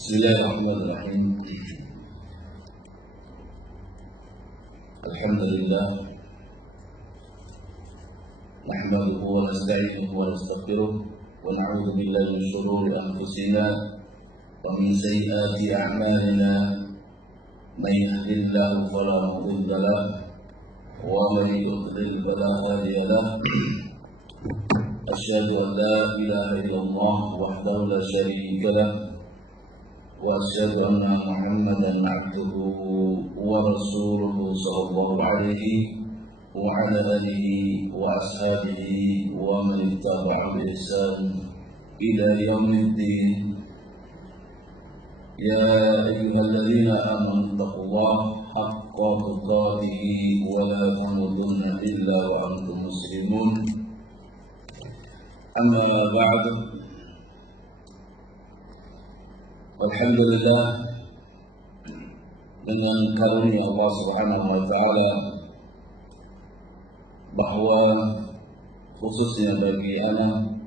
Bismillahirrahmanirrahim. Alhamdulillah. Nahmaduhu wa nasta'inuhu wa nastaghfiruh wa na'udzu billahi min shururi anfusina wa min sayyiati a'malina. Man yahdihillahu fala mudilla lahu wa man yudlil fala hadiya lahu. Asyhadu an la ilaha illallah wahdahu la syarika lahu وأشهد أن محمدا عبده ورسوله صلى الله عليه وعلى آله وأصحابه ومن اتبع بإحسان إلى يوم الدين. يا أيها الذين آمنوا اتقوا الله حق تقاته ولا تموتن إلا وأنتم مسلمون. أما بعد، alhamdulillah, dengan karunia Allah Subhanahu wa taala bahwa khususnya bagi anak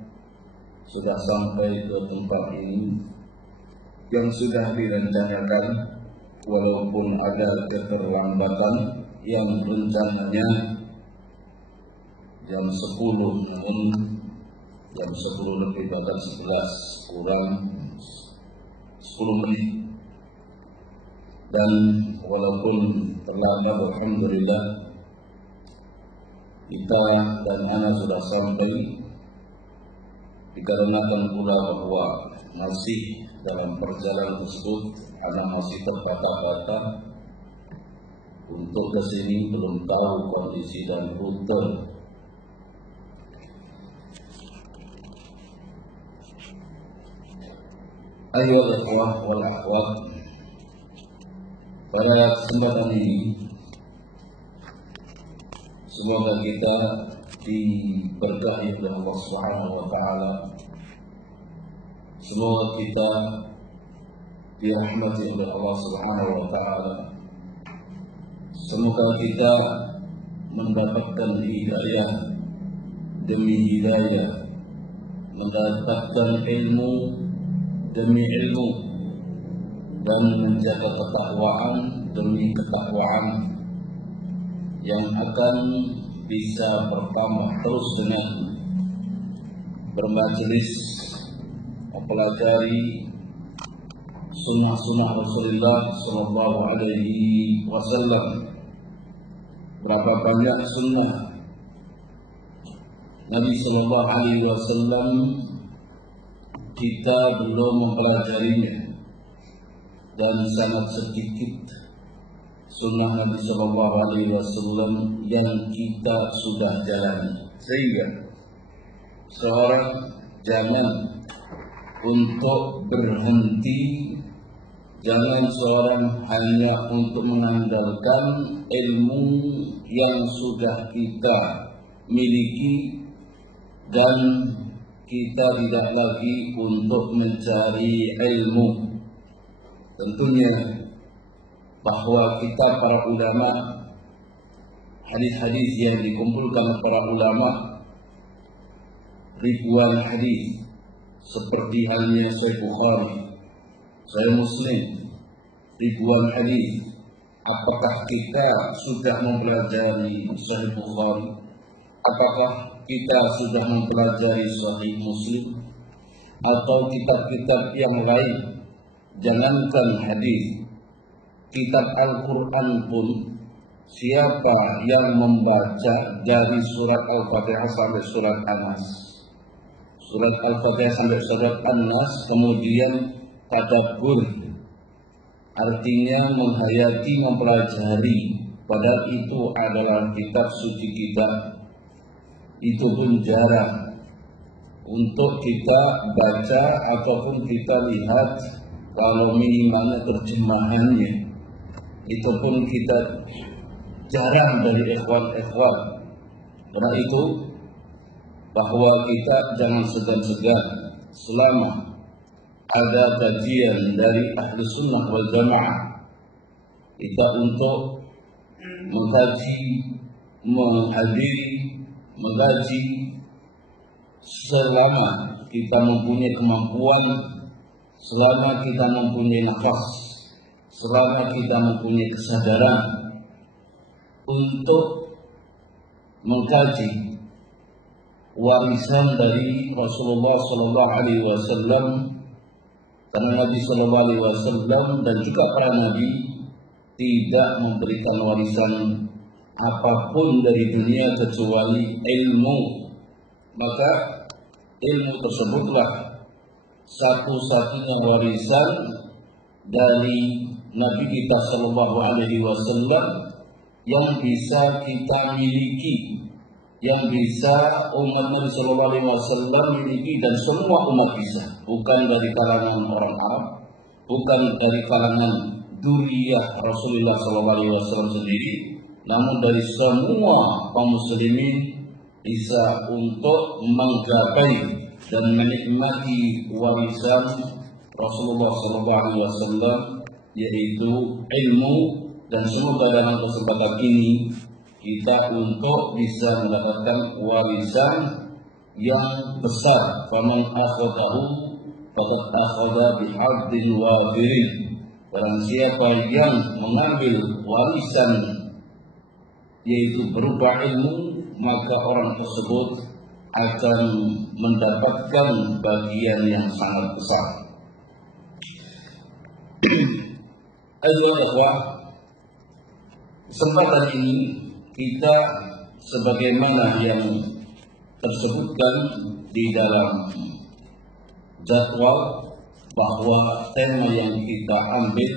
sudah sampai ke tempat ini yang sudah direncanakan, walaupun ada keterlambatan yang rencananya jam 10, namun jam 10 lebih bahkan 11 kurang 10 menit, dan walaupun terlambat, alhamdulillah kita dan anak sudah sampai, dikarenakan pula bahwa masih dalam perjalanan tersebut anak masih terbata-bata untuk kesini, belum tahu kondisi dan rute. Ayo ikhwah wal akhwat, pada kesempatan ini semoga kita diberkahi oleh Allah Subhanahu wa taala. Semoga kita dirahmati oleh Allah Subhanahu wa taala. Semoga kita mendapatkan hidayah demi hidayah, mendapatkan ilmu demi ilmu, dan menjaga ketakwaan demi ketakwaan yang akan bisa bertambah terus dengan bermajelis, mempelajari sunnah-sunnah Rasulullah Sallallahu Alaihi Wasallam. Berapa banyak sunnah Nabi Sallallahu Alaihi Wasallam kita belum mempelajarinya, dan sangat sedikit sunnah Nabi Sallallahu Alaihi Wasallam yang kita sudah jalani, sehingga seorang jangan untuk berhenti, jangan seorang hanya untuk mengandalkan ilmu yang sudah kita miliki, dan kita tidak lagi untuk mencari ilmu. Tentunya bahwa kita para ulama, hadis-hadis yang dikumpulkan para ulama, ribuan hadis, seperti halnya Sahih Bukhari, Sahih Muslim, ribuan hadis. Apakah kita sudah mempelajari Sahih Bukhari? Apakah kita sudah mempelajari Sahih Muslim atau kitab-kitab yang lain? Jangankan hadis, kitab Al-Quran pun, siapa yang membaca dari surat Al-Fatihah sampai surat An-Nas, surat Al-Fatihah sampai surat An-Nas, kemudian tadabbur, artinya menghayati, mempelajari, padahal itu adalah kitab suci kita, itu pun jarang untuk kita baca ataupun kita lihat, walau minimalnya terjemahannya, itu pun kita jarang dari ikhwan-ikhwan. Karena itu bahwa kita jangan segan-segan selama ada kajian dari ahli sunnah wal jamaah, kita untuk mengkaji, menghadiri, mengkaji selama kita mempunyai kemampuan selama kita mempunyai nafas, selama kita mempunyai kesadaran untuk mengkaji warisan dari Rasulullah Sallallahu Alaihi Wasallam, karena Nabi Sallallahu Alaihi Wasallam dan juga para nabi tidak memberikan warisan apapun dari dunia kecuali ilmu. Maka ilmu tersebutlah satu-satunya warisan dari Nabi kita Sallallahu Alaihi Wasallam yang bisa kita miliki, yang bisa umat Nabi Sallallahu Alaihi Wasallam miliki, dan semua umat bisa, bukan dari kalangan orang Arab, bukan dari kalangan dzurriyyah Rasulullah Sallallahu Alaihi Wasallam sendiri, namun dari semua kaum muslimin bisa untuk menggapai dan menikmati warisan Rasulullah Sallallahu Alaihi Wasallam, yaitu ilmu. Dan semoga dalam kesempatan ini kita untuk bisa mendapatkan warisan yang besar. Faman akhadahu faqad akhadha bihadzin wafirin. Barang siapa yang mengambil warisan yaitu berupa ilmu, maka orang tersebut akan mendapatkan bagian yang sangat besar. Kesempatan ini kita sebagaimana yang tersebutkan di dalam jadwal, bahwa tema yang kita ambil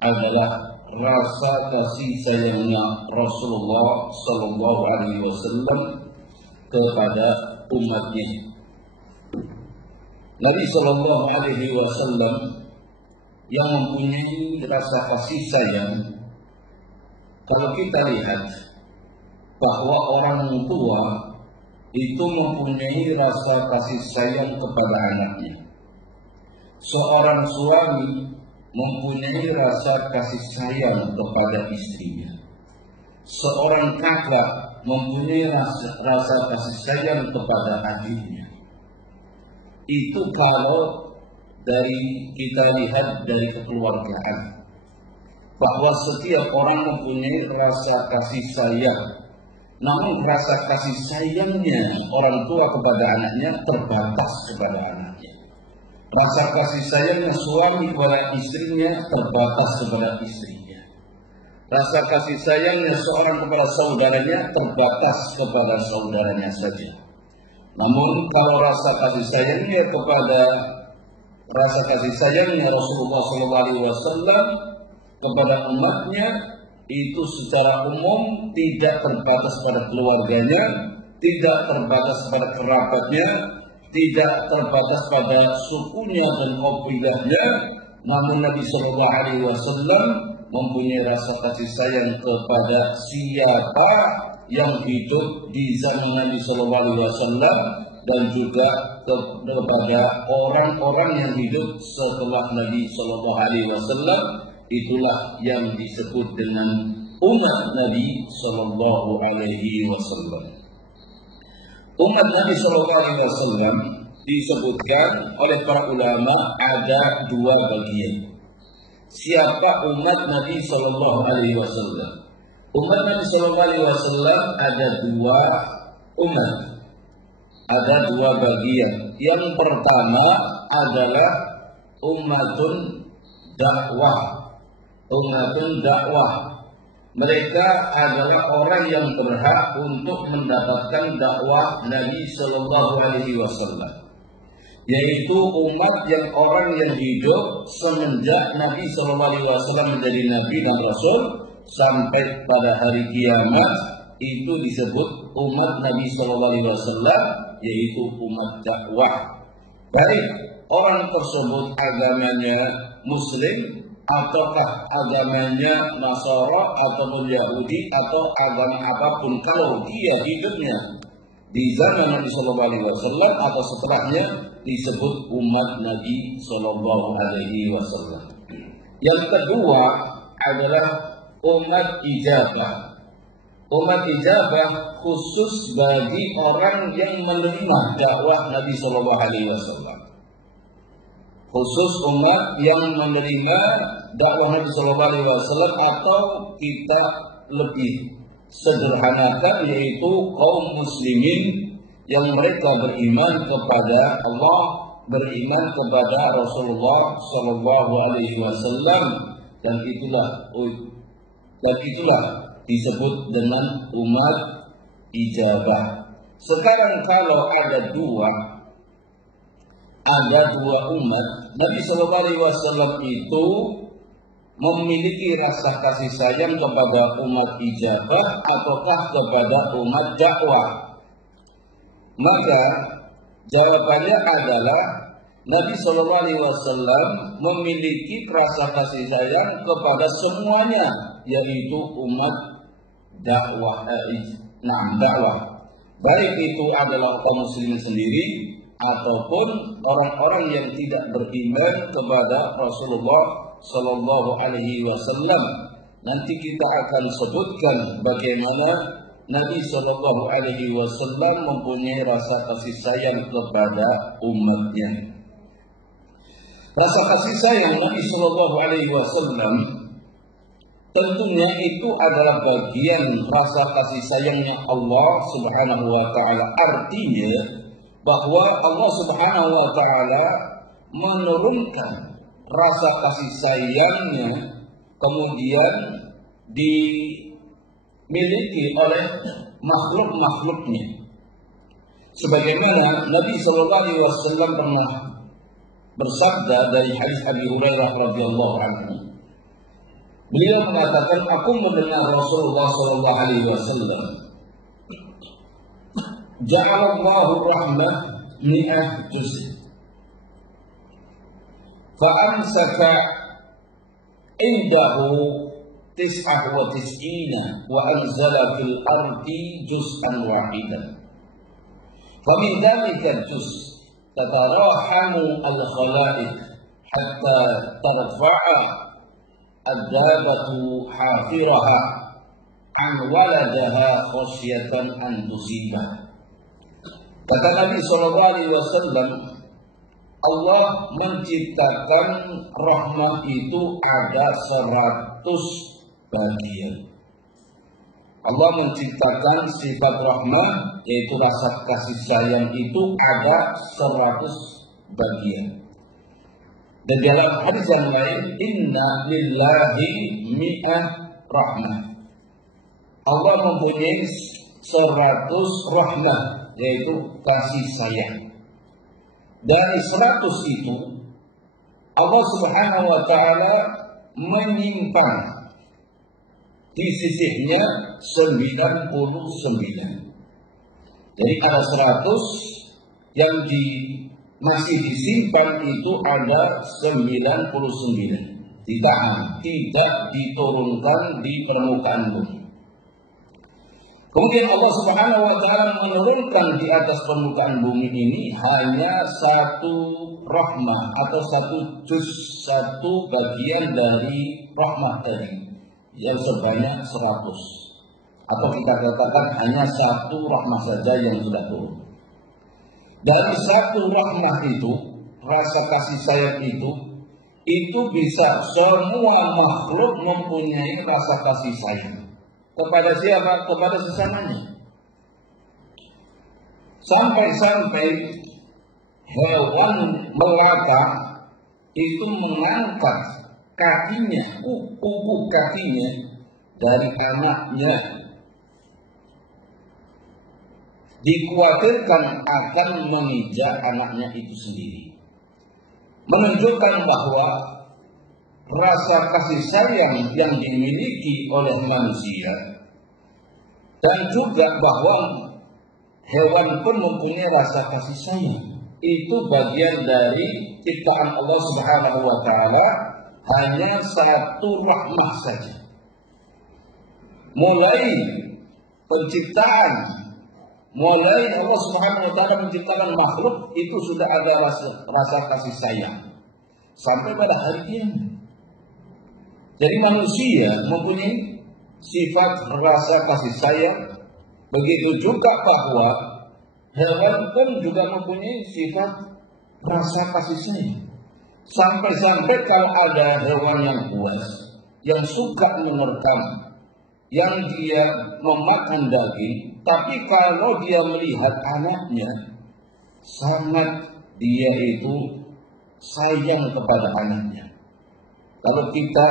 adalah rasa kasih sayangnya Rasulullah Sallallahu Alaihi Wasallam kepada umatnya. Nabi Sallallahu Alaihi Wasallam yang mempunyai rasa kasih sayang. Kalau kita lihat bahwa orang tua itu mempunyai rasa kasih sayang kepada anaknya, seorang suami mempunyai rasa kasih sayang kepada istrinya, seorang kakak mempunyai rasa kasih sayang kepada adiknya. Itu kalau dari kita lihat dari kekeluargaan, bahwa setiap orang mempunyai rasa kasih sayang. Namun rasa kasih sayangnya orang tua kepada anaknya terbatas kepada anaknya. Rasa kasih sayangnya suami kepada istrinya terbatas kepada istrinya. Rasa kasih sayangnya seorang kepada saudaranya terbatas kepada saudaranya saja. Namun kalau rasa kasih sayangnya Rasulullah SAW kepada umatnya itu secara umum tidak terbatas pada keluarganya, tidak terbatas pada kerabatnya, tidak terbatas pada sukunya dan kabilahnya. Namun Nabi Sallallahu Alaihi Wasallam mempunyai rasa kasih sayang kepada siapa yang hidup di zaman Nabi Sallallahu Alaihi Wasallam dan juga kepada orang-orang yang hidup setelah Nabi Sallallahu Alaihi Wasallam. Itulah yang disebut dengan umat Nabi Sallallahu Alaihi Wasallam. Umat Nabi Sallallahu Alaihi Wasallam disebutkan oleh para ulama ada dua bagian. Siapa umat Nabi Sallallahu Alaihi Wasallam? Umat Nabi Sallallahu Alaihi Wasallam ada dua umat, ada dua bagian. Yang pertama adalah umatun dakwah. Umatun dakwah, mereka adalah orang yang berhak untuk mendapatkan dakwah Nabi Sallallahu Alaihi Wasallam, yaitu umat yang orang yang hidup semenjak Nabi Sallallahu Alaihi Wasallam menjadi Nabi dan Rasul sampai pada hari kiamat. Itu disebut umat Nabi Sallallahu Alaihi Wasallam, yaitu umat dakwah. Baik orang tersebut agamanya Muslim, ataukah agamanya Nasara ataupun Yahudi atau agama apapun, kalau dia hidupnya di zaman Nabi Sallallahu Alaihi Wasallam atau setelahnya, disebut umat Nabi Sallallahu Alaihi Wasallam. Yang kedua adalah umat ijabah. Umat ijabah khusus bagi orang yang menerima dakwah Nabi Sallallahu Alaihi Wasallam. khusus umat yang menerima dakwah Nabi Sallallahu Alaihi Wasallam, atau kita lebih sederhanakan yaitu kaum muslimin yang mereka beriman kepada Allah, beriman kepada Rasulullah Sallallahu Alaihi Wasallam, dan itulah disebut dengan umat ijabah. Sekarang kalau ada dua umat, Nabi Sallallahu Alaihi Wasallam itu memiliki rasa kasih sayang kepada umat ijabah ataukah kepada umat dakwah? Maka jawabannya adalah Nabi Sallallahu Alaihi Wasallam memiliki rasa kasih sayang kepada semuanya, yaitu umat dakwah. Dakwah, baik itu adalah kaum muslimin sendiri ataupun orang-orang yang tidak beriman kepada Rasulullah Sallallahu Alaihi Wasallam. Nanti kita akan sebutkan bagaimana Nabi Sallallahu Alaihi Wasallam mempunyai rasa kasih sayang kepada umatnya. Rasa kasih sayang Nabi Sallallahu Alaihi Wasallam tentunya itu adalah bagian rasa kasih sayangnya Allah Subhanahu Wa Taala. Artinya bahwa Allah Subhanahu Wa Taala menurunkan rasa kasih sayangnya kemudian dimiliki oleh makhluk-makhluknya. Sebagaimana Nabi Sallallahu Alaihi Wasallam pernah bersabda dari hadis Abi Hurairah radhiyallahu anhu. Beliau mengatakan, aku mendengar Rasulullah Sallallahu Alaihi Wasallam, Ja'alallahu rahmah mi'ah juz' fa'amsaka indahu tis'ah wa tis'ina wa anzala fil ardi juz'an wahidan. Famin dhalika juz' tatarahamu al-khalaiq hatta tarfa'a ad-dabatu hafiraha an waladaha khasyatan an tusibah. Kata Nabi Sallallahu Alaihi Wasallam, Allah menciptakan rahmah itu ada 100 bagian. Allah menciptakan sifat rahmah, yaitu rasa kasih sayang itu ada 100 bagian. Dan dalam hadis yang lain, inna lillahi mi'ah rahmah. Allah mempunyai 100 rahmah, yaitu kasih sayang. Dari 100 itu Allah Subhanahu Wa Taala menyimpan di sisinya 99. Jadi ada 100 yang masih disimpan, itu ada 99, tidak diturunkan di permukaan bumi. Kemudian Allah Subhanahu Wa Taala menurunkan di atas permukaan bumi ini hanya satu rahmah atau satu bagian dari rahmah tadi yang sebanyak 100, atau kita katakan hanya satu rahmah saja yang sudah turun. Dari satu rahmah itu, rasa kasih sayang itu bisa semua makhluk mempunyai rasa kasih sayang. Kepada siapa? Kepada sesamanya. Sampai-sampai hewan melata itu mengangkat kakinya, kuku kakinya dari anaknya. Dikhawatirkan akan menginjak anaknya itu sendiri. Menunjukkan bahwa rasa kasih sayang yang dimiliki oleh manusia, dan juga bahwa hewan pun mempunyai rasa kasih sayang, itu bagian dari ciptaan Allah Subhanahu Wa Taala, hanya satu rahmah saja. Mulai penciptaan, mulai Allah Subhanahu Wa Taala menciptakan makhluk, itu sudah ada rasa kasih sayang sampai pada hari ini. Jadi manusia mempunyai sifat rasa kasih sayang, begitu juga bahwa hewan pun juga mempunyai sifat rasa kasih sayang. Sampai-sampai kalau ada hewan yang buas, yang suka menerkam, yang dia memakan daging, tapi kalau dia melihat anaknya, sangat dia itu sayang kepada anaknya. Kalau kita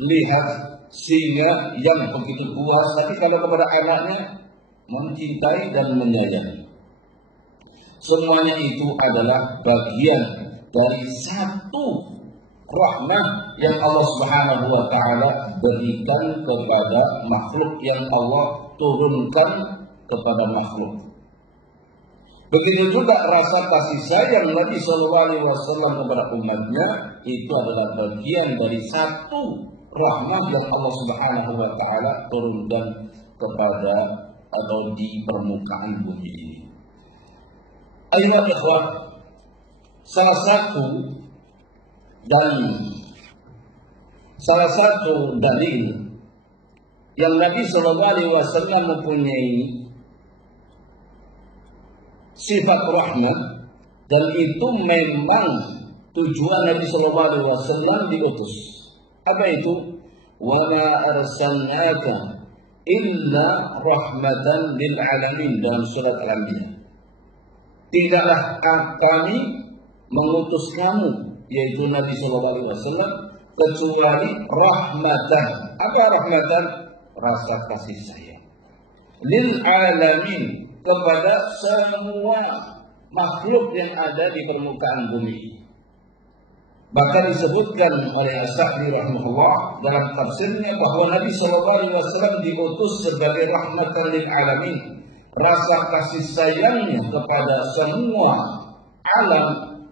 lihat singa yang begitu buas, tapi kalau kepada anaknya mencintai dan menyayangi. Semuanya itu adalah bagian dari satu rahmah yang Allah Subhanahu wa taala berikan kepada makhluk, yang Allah turunkan kepada makhluk. Begitu juga rasa kasih sayang Nabi sallallahu alaihi wasallam kepada umatnya, itu adalah bagian dari satu rahmah yang Allah Subhanahu wa taala turunkan kepada atau di permukaan bumi ini. Ayolah ikhwah, salah satu dalil yang Nabi sallallahu alaihi wasallam mempunyai sifat rahmat, dan itu memang tujuan Nabi sallallahu alaihi wasallam diutus. Apa itu? Wa ma arsalnaka illa rahmatan lil alamin, dalam surat Al-Anbiya. Tidaklah kami mengutus kamu, yaitu Nabi sallallahu alaihi wasallam, kecuali rahmatan. Apa rahmatan? Rasa kasih sayang. Lil alamin, kepada semua makhluk yang ada di permukaan bumi. Bahkan disebutkan oleh As-Sa'di rahimahullah dalam tafsirnya bahwa Nabi sallallahu alaihi wasallam diutus sebagai rahmatan lil alamin. Rasa kasih sayangnya kepada semua alam,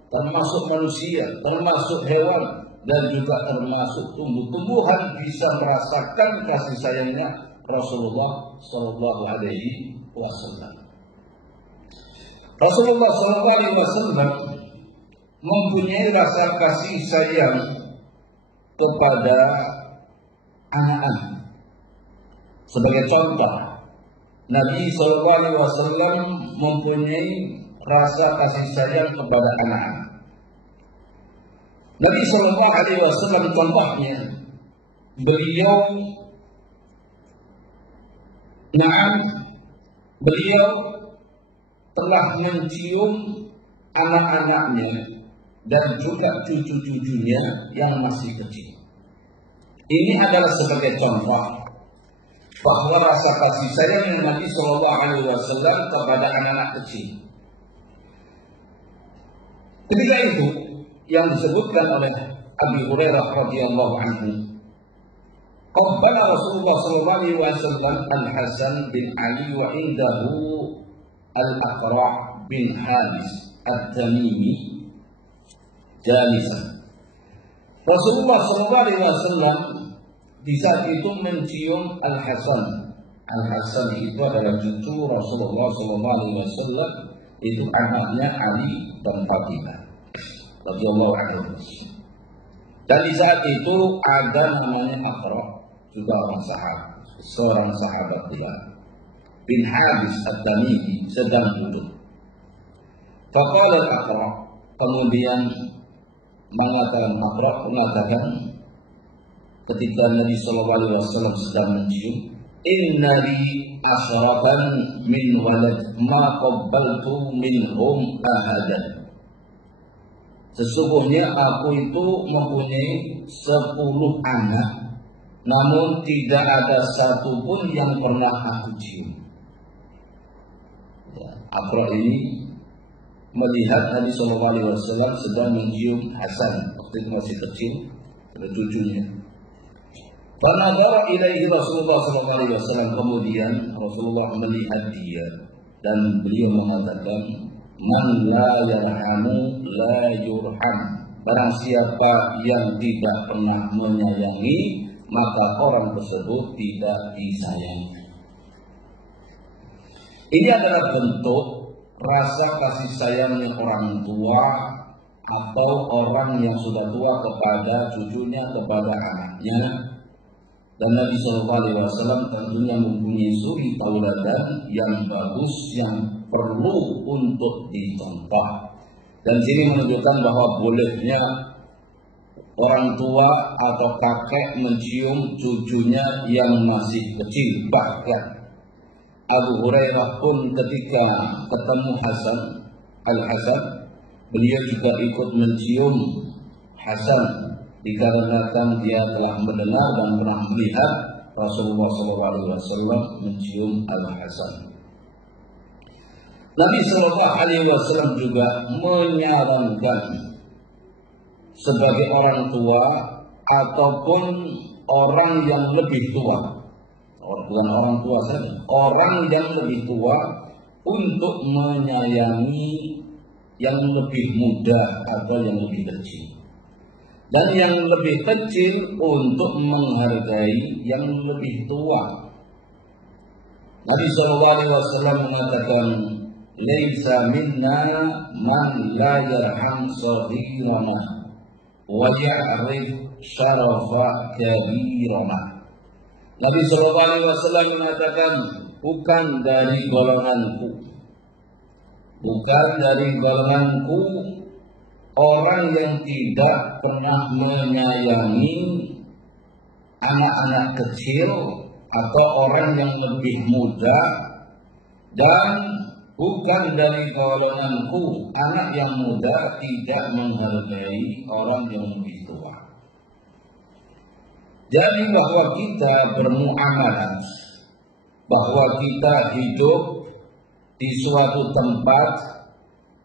termasuk manusia, termasuk hewan, dan juga termasuk tumbuh-tumbuhan, bisa merasakan kasih sayangnya Rasulullah sallallahu alaihi wasallam. Rasulullah sallallahu alaihi wasallam mempunyai rasa kasih sayang kepada anak-anak. Sebagai contoh, Nabi sallallahu alaihi wasallam mempunyai rasa kasih sayang kepada anak-anak. Nabi sallallahu alaihi wasallam contohnya, beliau telah mencium anak-anaknya dan juga cucu-cucunya yang masih kecil. Ini adalah sebagai contoh bahwa rasa kasih sayang Nabi sallallahu alaihi wasallam kepada anak-anak kecil. Ketika itu yang disebutkan oleh Abi Hurairah radhiyallahu anhu, qabbala Rasulullah sallallahu alaihi wasallam Al-Hasan bin Ali wa indahu Al-Aqra' bin Habis At-Tamimi jalisan. Rasulullah sallallahu alaihi wasallam di saat itu mencium Al-Hasan. Al-Hasan itu adalah cucu Rasulullah sallallahu alaihi wasallam, itu anaknya Ali dan Fatimah radhiyallahu anhu. Dan di saat itu ada namanya Aqra', juga seorang sahabat dia, bin Habis At-Tamimi, sedang duduk. Faqala Aqra', kemudian mengatakan ketika Nabi sallallahu alaihi wasallam sedang mencium, inna li asyratan min walad ma qabbaltu minhum ahadan. Sesungguhnya aku itu mempunyai 10 anak, namun tidak ada satu pun yang pernah aku cium. Aqra' ini melihat Nabi sallallahu alaihi wasallam sedang mencium Hasan, waktu itu masih kecil, ada cucunya. Fanadara ilaihi Rasulullah sallallahu alaihi wasallam, kemudian Rasulullah melihat dia dan beliau mengatakan, man la yarhamu la yurham. Barang siapa yang tidak pernah menyayangi, maka orang tersebut tidak disayangi. Ini adalah bentuk rasa kasih sayangnya orang tua atau orang yang sudah tua kepada cucunya, kepada anaknya. Dan Nabi sallallahu alaihi wasallam tentunya mempunyai suri tauladan yang bagus, yang perlu untuk dicontoh. Dan sini menunjukkan bahwa bolehnya orang tua atau kakek mencium cucunya yang masih kecil. Bahkan Abu Hurairah pun ketika ketemu Al-Hasan, beliau juga ikut mencium Hasan, dikarenakan dia telah mendengar dan pernah melihat Rasulullah SAW mencium Al-Hasan. Nabi SAW juga menyarankan sebagai orang tua ataupun orang yang lebih tua, bukan orang tua saja, orang yang lebih tua untuk menyayangi yang lebih muda atau yang lebih kecil, dan yang lebih kecil untuk menghargai yang lebih tua. Nabi SAW mengatakan, "Laisa minna man la yarham saghirana wa ya'rif syarafa kabirana." Nabi SAW mengatakan, bukan dari golonganku orang yang tidak pernah menyayangi anak-anak kecil atau orang yang lebih muda, dan bukan dari golonganku anak yang muda tidak menghargai orang yang lebih tua. Jadi bahwa kita bermuamalah, bahwa kita hidup di suatu tempat,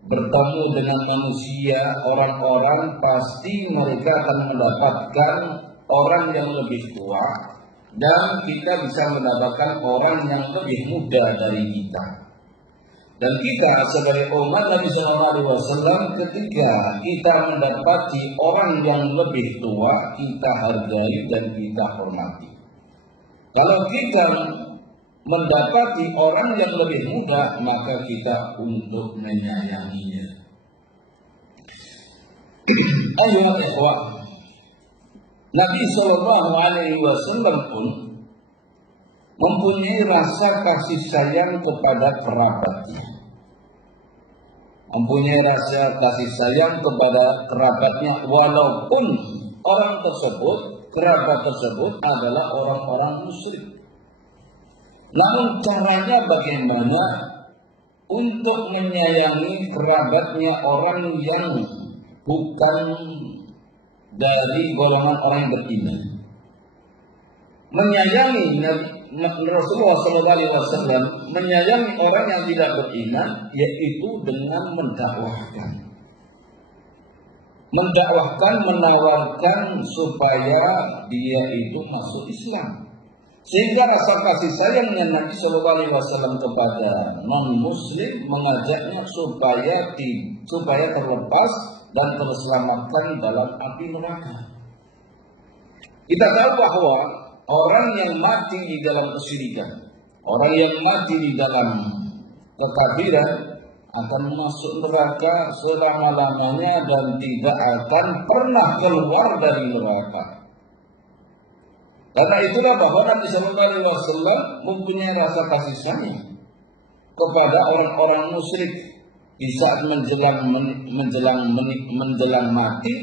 bertemu dengan manusia, orang-orang, pasti mereka akan mendapatkan orang yang lebih tua, dan kita bisa mendapatkan orang yang lebih muda dari kita. Dan kita sebagai umat Nabi SAW, ketika kita mendapati orang yang lebih tua, kita hargai dan kita hormati. Kalau kita mendapati orang yang lebih muda, maka kita untuk menyayanginya. Ayyuhal ikhwah, Nabi SAW pun mempunyai rasa kasih sayang kepada kerabatnya. Mempunyai rasa kasih sayang kepada kerabatnya, walaupun kerabat tersebut adalah orang-orang musyrik. Namun caranya bagaimana untuk menyayangi kerabatnya orang yang bukan dari golongan orang yang beriman. Menyayangi Rasulullah SAW menyayangi orang yang tidak beriman, yaitu dengan menawarkan supaya dia itu masuk Islam. Sehingga rasa kasih sayangnya Nabi SAW kepada non-Muslim mengajaknya supaya terlepas dan terselamatkan dalam api neraka. Kita tahu bahwa orang yang mati di dalam kesyirikan, orang yang mati di dalam kekafiran akan masuk neraka selama-lamanya dan tidak akan pernah keluar dari neraka. Karena itulah bahwa Nabi SAW mempunyai rasa kasih sayang kepada orang-orang musyrik. Di saat menjelang mati,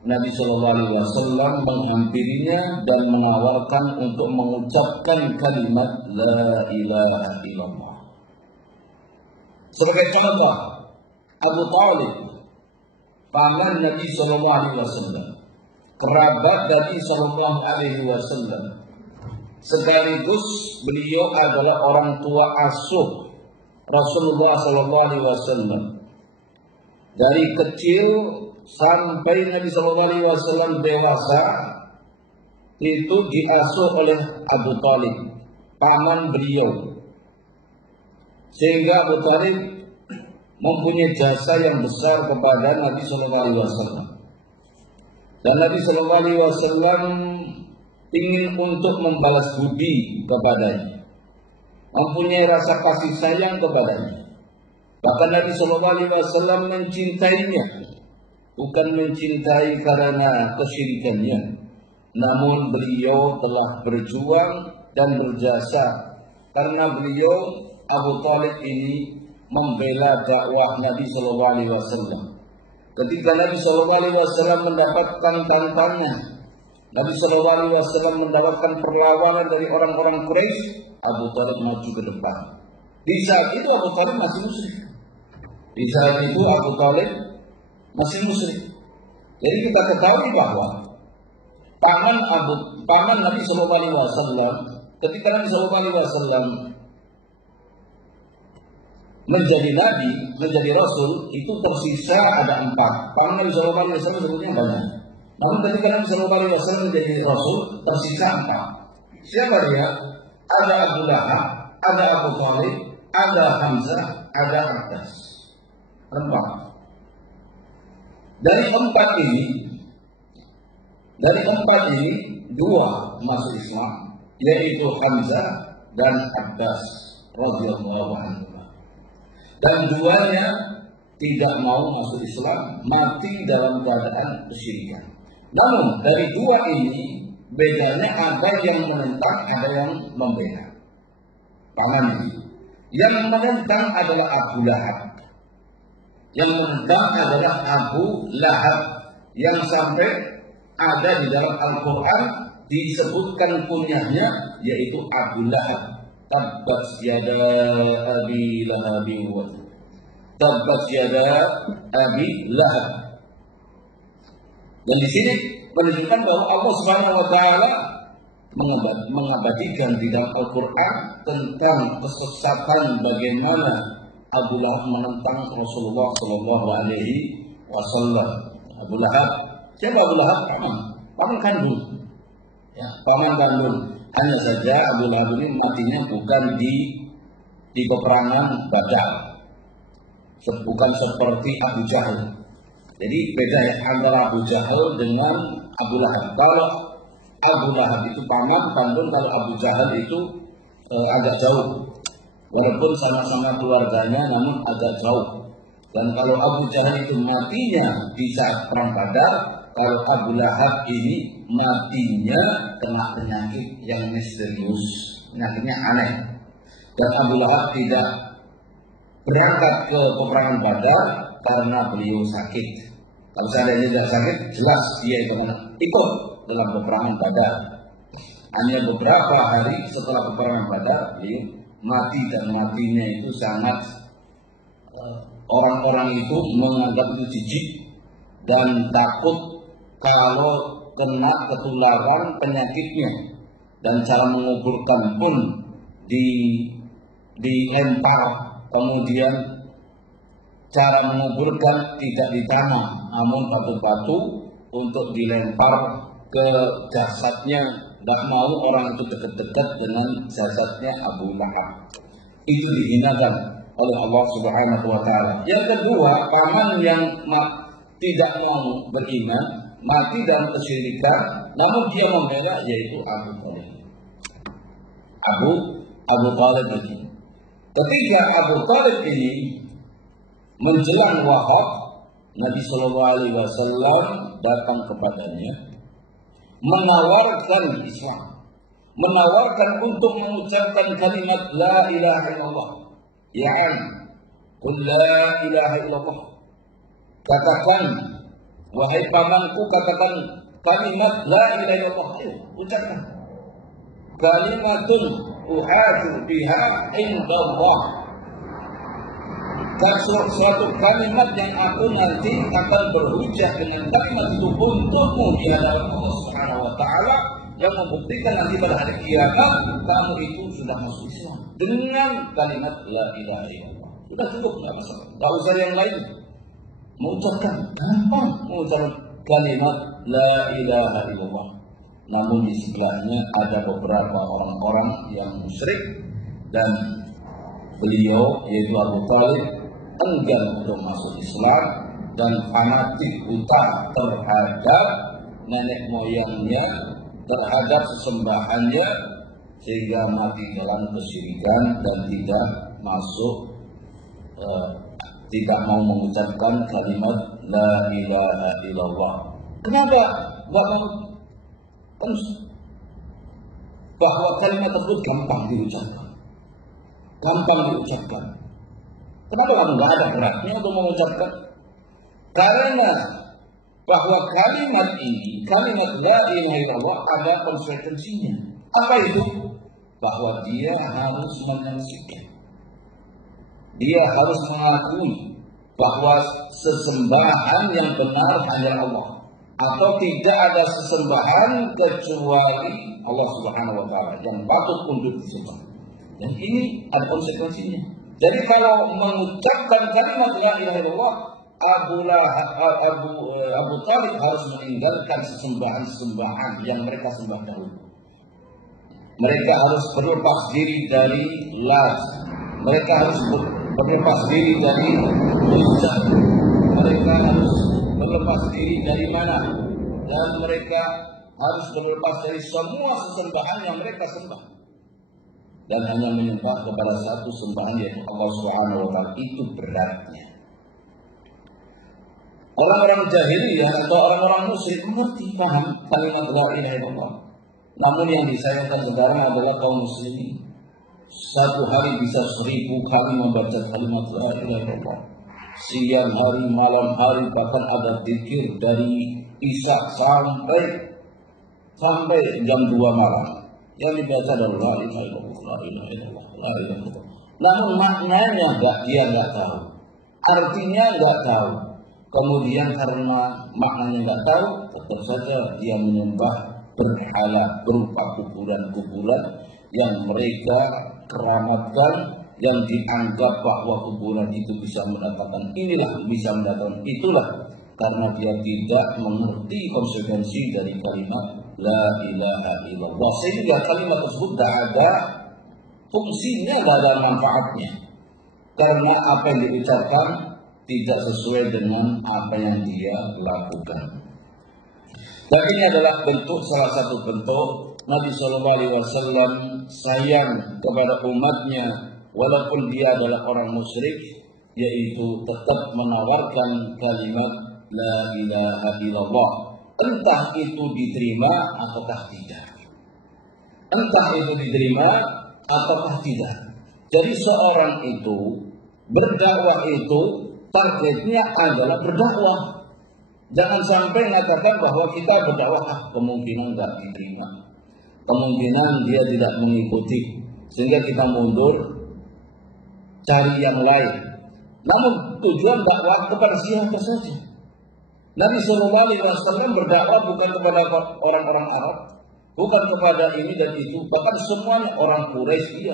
Nabi SAW menghampirinya dan menawarkan untuk mengucapkan kalimat La ilaha illallah. Sebagai contoh, Abu Talib, paman Nabi SAW, kerabat Nabi SAW, sekaligus beliau adalah orang tua asuh Rasulullah SAW. Dari kecil sampai Nabi SAW dewasa, itu diasuh oleh Abu Talib, paman beliau. Sehingga Abu Talib mempunyai jasa yang besar kepada Nabi SAW. Dan Nabi SAW ingin untuk membalas budi kepadanya, mempunyai rasa kasih sayang kepadanya. Bahkan Nabi SAW mencintainya, bukan mencintai karena kesyirikannya, namun beliau telah berjuang dan berjasa karena beliau Abu Talib ini membela dakwah Nabi SAW. Ketika Nabi SAW mendapatkan tantangan, Nabi SAW mendapatkan perlawanan dari orang-orang Quraisy, Abu Thalib maju ke depan. Di saat itu Abu Thalib masih musyrik. Di saat itu Abu Thalib masih musyrik. Jadi kita ketahui bahwa paman Nabi SAW, ketika Nabi SAW menjadi nabi, menjadi rasul, itu tersisa ada 4. Paman Nabi SAW sebetulnya banyak. Namun ketika Nabi SAW menjadi rasul, tersisa 4. Siapa dia? Ada Abu Lahab, ada Abu Thalib, ada Hamzah, ada Abbas. 4. Dari 4 ini 2 masuk Islam, yaitu Hamzah dan Abbas radhiyallahu anhu. Dan 2-nya tidak mau masuk Islam, mati dalam keadaan kesyirikan. Namun dari 2 ini bedanya ada yang menentang, ada yang membela. Paman ini. Yang menentang adalah Abu Lahab. Yang menentang adalah Abu Lahab, yang sampai ada di dalam Al-Quran disebutkan kunyahnya, yaitu Abu Lahab. Tabbat yada Abi Lahab wa Tabbat yada Abi Lahab. Dan di sini menunjukkan bahwa Allah Subhanahu wa taala mengabadikan di dalam Al-Quran tentang kesesatan bagaimana Abu Lahab menentang Rasulullah Shallallahu Alaihi Wasallam. Abu Lahab, siapa Abu Lahab? Paman kandung. Ya, paman kandung. Hanya saja Abu Lahab ini matinya bukan di peperangan Badar, bukan seperti Abu Jahal. Jadi beda ya antara Abu Jahal dengan Abu Lahab. Kalau Abu Lahab itu paman kandung, kalau Abu Jahal itu agak jauh. Walaupun sama-sama keluarganya, namun agak jauh. Dan kalau Abu Jahal itu matinya di saat perang Badar, kalau Abu Lahab ini matinya kena penyakit yang misterius, penyakitnya aneh. Dan Abu Lahab tidak berangkat ke peperangan Badar karena beliau sakit. Kalau seandainya tidak sakit, jelas dia ikut dalam peperangan Badar. Hanya beberapa hari setelah peperangan Badar, beliau mati, dan matinya itu sangat orang-orang itu menganggap itu jijik dan takut kalau kena ketularan penyakitnya, dan cara menguburkan pun dilempar, kemudian cara menguburkan tidak ditanam, namun batu-batu untuk dilempar ke jasadnya. Tidak mau orang itu dekat-dekat dengan jasadnya Abu Lahab. Itu dihinakan oleh Allah Subhanahu wa taala. Yang kedua, paman yang tidak mau beriman, mati dalam kesyirikan, namun dia membela, yaitu Abu Thalib. Abu Thalib ini. Ketika Abu Thalib ini menjelang wafat, Nabi Shallallahu Alaihi Wasallam datang kepadanya, menawarkan Islam, menawarkan untuk mengucapkan kalimat La ilaha illallah. Ya qul la ilaha illallah. Katakan, wahai pamanku, katakan kalimat La ilaha illallah. Ayo, ucapkan. Kalimatun uhadu biha indallah. Dan suatu kalimat yang aku nanti akan berhujah dengan kalimat itu untukmu di hadapan Allah Subhanahu wa taala, yang membuktikan nanti pada hari kiamat kamu itu sudah masuk Islam dengan kalimat La ilaha illallah. Sudah cukup, enggak masalah. Enggak usah yang lain. Mengucapkan gampang, mengucapkan kalimat La ilaha illallah. Namun di sebelahnya ada beberapa orang-orang yang musyrik, dan beliau yaitu Abu Thalib enggan untuk masuk Islam dan fanatik buta terhadap nenek moyangnya, terhadap sesembahannya, sehingga mati dalam kesyirikan dan tidak masuk, tidak mau mengucapkan kalimat La ilaha illallah. Kenapa? Bahwa kalimat tersebut gampang diucapkan. Kenapa kamu nggak ada beratnya untuk mengucapkan? Karena bahwa kalimat ini, kalimat la ilaha illallah ada konsekuensinya. Apa itu? Bahwa dia harus menyaksikan, dia harus mengakui bahwa sesembahan yang benar hanya Allah, atau tidak ada sesembahan kecuali Allah Subhanahu wa taala yang patut untuk disembah. Dan ini ada konsekuensinya. Jadi kalau mengucapkan kalimat la ilaha illallah, Abu Talib harus meninggalkan sesembahan-sesembahan yang mereka sembah dahulu. Mereka harus berlepas diri dari Lat. Mereka harus berlepas diri dari Uzza. Mereka harus berlepas diri dari mana? Dan mereka harus berlepas dari semua sesembahan yang mereka sembah. Dan hanya menyembah kepada satu sembahan, yaitu Allah Subhanahu wa taala. Itu beratnya. Orang-orang jahiliyah atau orang-orang musyrik mengerti, paham kalimat la ilaha illallah. Namun yang disayangkan sekarang adalah kaum muslimin. Satu hari bisa 1000 kali membaca kalimat la ilaha illallah. Siang hari, malam hari, bahkan ada zikir dari Isya sampai jam 2 malam. Yang dibaca adalah la ilaha illallah, la ilaha illallah, la ilaha illallah. Namun maknanya dia enggak tahu. Artinya enggak tahu. Kemudian karena maknanya enggak tahu, tetap saja dia menyembah berhala berupa kuburan-kuburan yang mereka keramatkan, yang dianggap bahwa kuburan itu bisa mendatangkan inilah, bisa mendatangkan itulah, karena dia tidak mengerti konsekuensi dari kalimat la ilaha illallah, sehingga kalimat tersebut tidak ada fungsinya, tidak ada manfaatnya, karena apa yang diucapkan tidak sesuai dengan apa yang dia lakukan. Dan ini adalah salah satu bentuk Nabi SAW sayang kepada umatnya, walaupun dia adalah orang musyrik, yaitu tetap menawarkan kalimat la ilaha illallah, entah itu diterima ataukah tidak. Entah itu diterima ataukah tidak. Jadi seorang itu berdakwah itu targetnya adalah berdakwah. Jangan sampai mengatakan bahwa kita berdakwah kemungkinan enggak diterima, kemungkinan dia tidak mengikuti, sehingga kita mundur cari yang lain. Namun tujuan dakwah kepada siapa saja. Nabi SAW berdakwah bukan kepada orang-orang Arab, bukan kepada ini dan itu, bahkan semuanya orang Quraisy,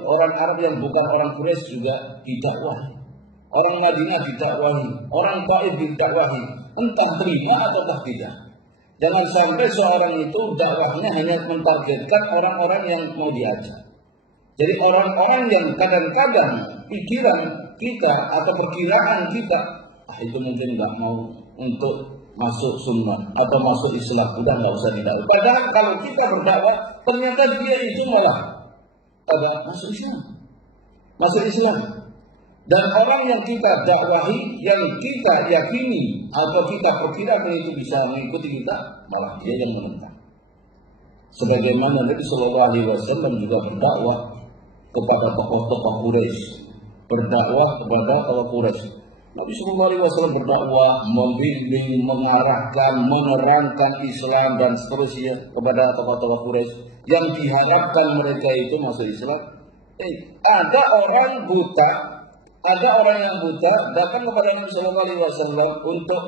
orang Arab yang bukan orang Quraisy juga didakwahi. Orang Madinah didakwahi, orang Taif didakwahi, entah terima ataukah tidak. Jangan sampai seorang itu dakwahnya hanya mentargetkan orang-orang yang mau diajak. Jadi orang-orang yang kadang-kadang pikiran kita atau perkiraan kita, itu mungkin nggak mau untuk masuk sunnah atau masuk Islam, udah nggak usah didakwah. Padahal kalau kita berdakwah, ternyata dia itu malah ada masuk Islam. Dan orang yang kita dakwahi, yang kita yakini atau kita perkirakan itu bisa mengikuti kita, malah dia yang menentang. Sebagaimana Nabi SAW juga berdakwah kepada tokoh-tokoh Quraisy, berdakwah kepada tokoh Quraisy. Nabi SAW berdakwah, membimbing, mengarahkan, menerangkan Islam dan seterusnya kepada tokoh-tokoh Quraisy yang diharapkan mereka itu masuk Islam. Ada orang yang buta datang kepada Nabi SAW untuk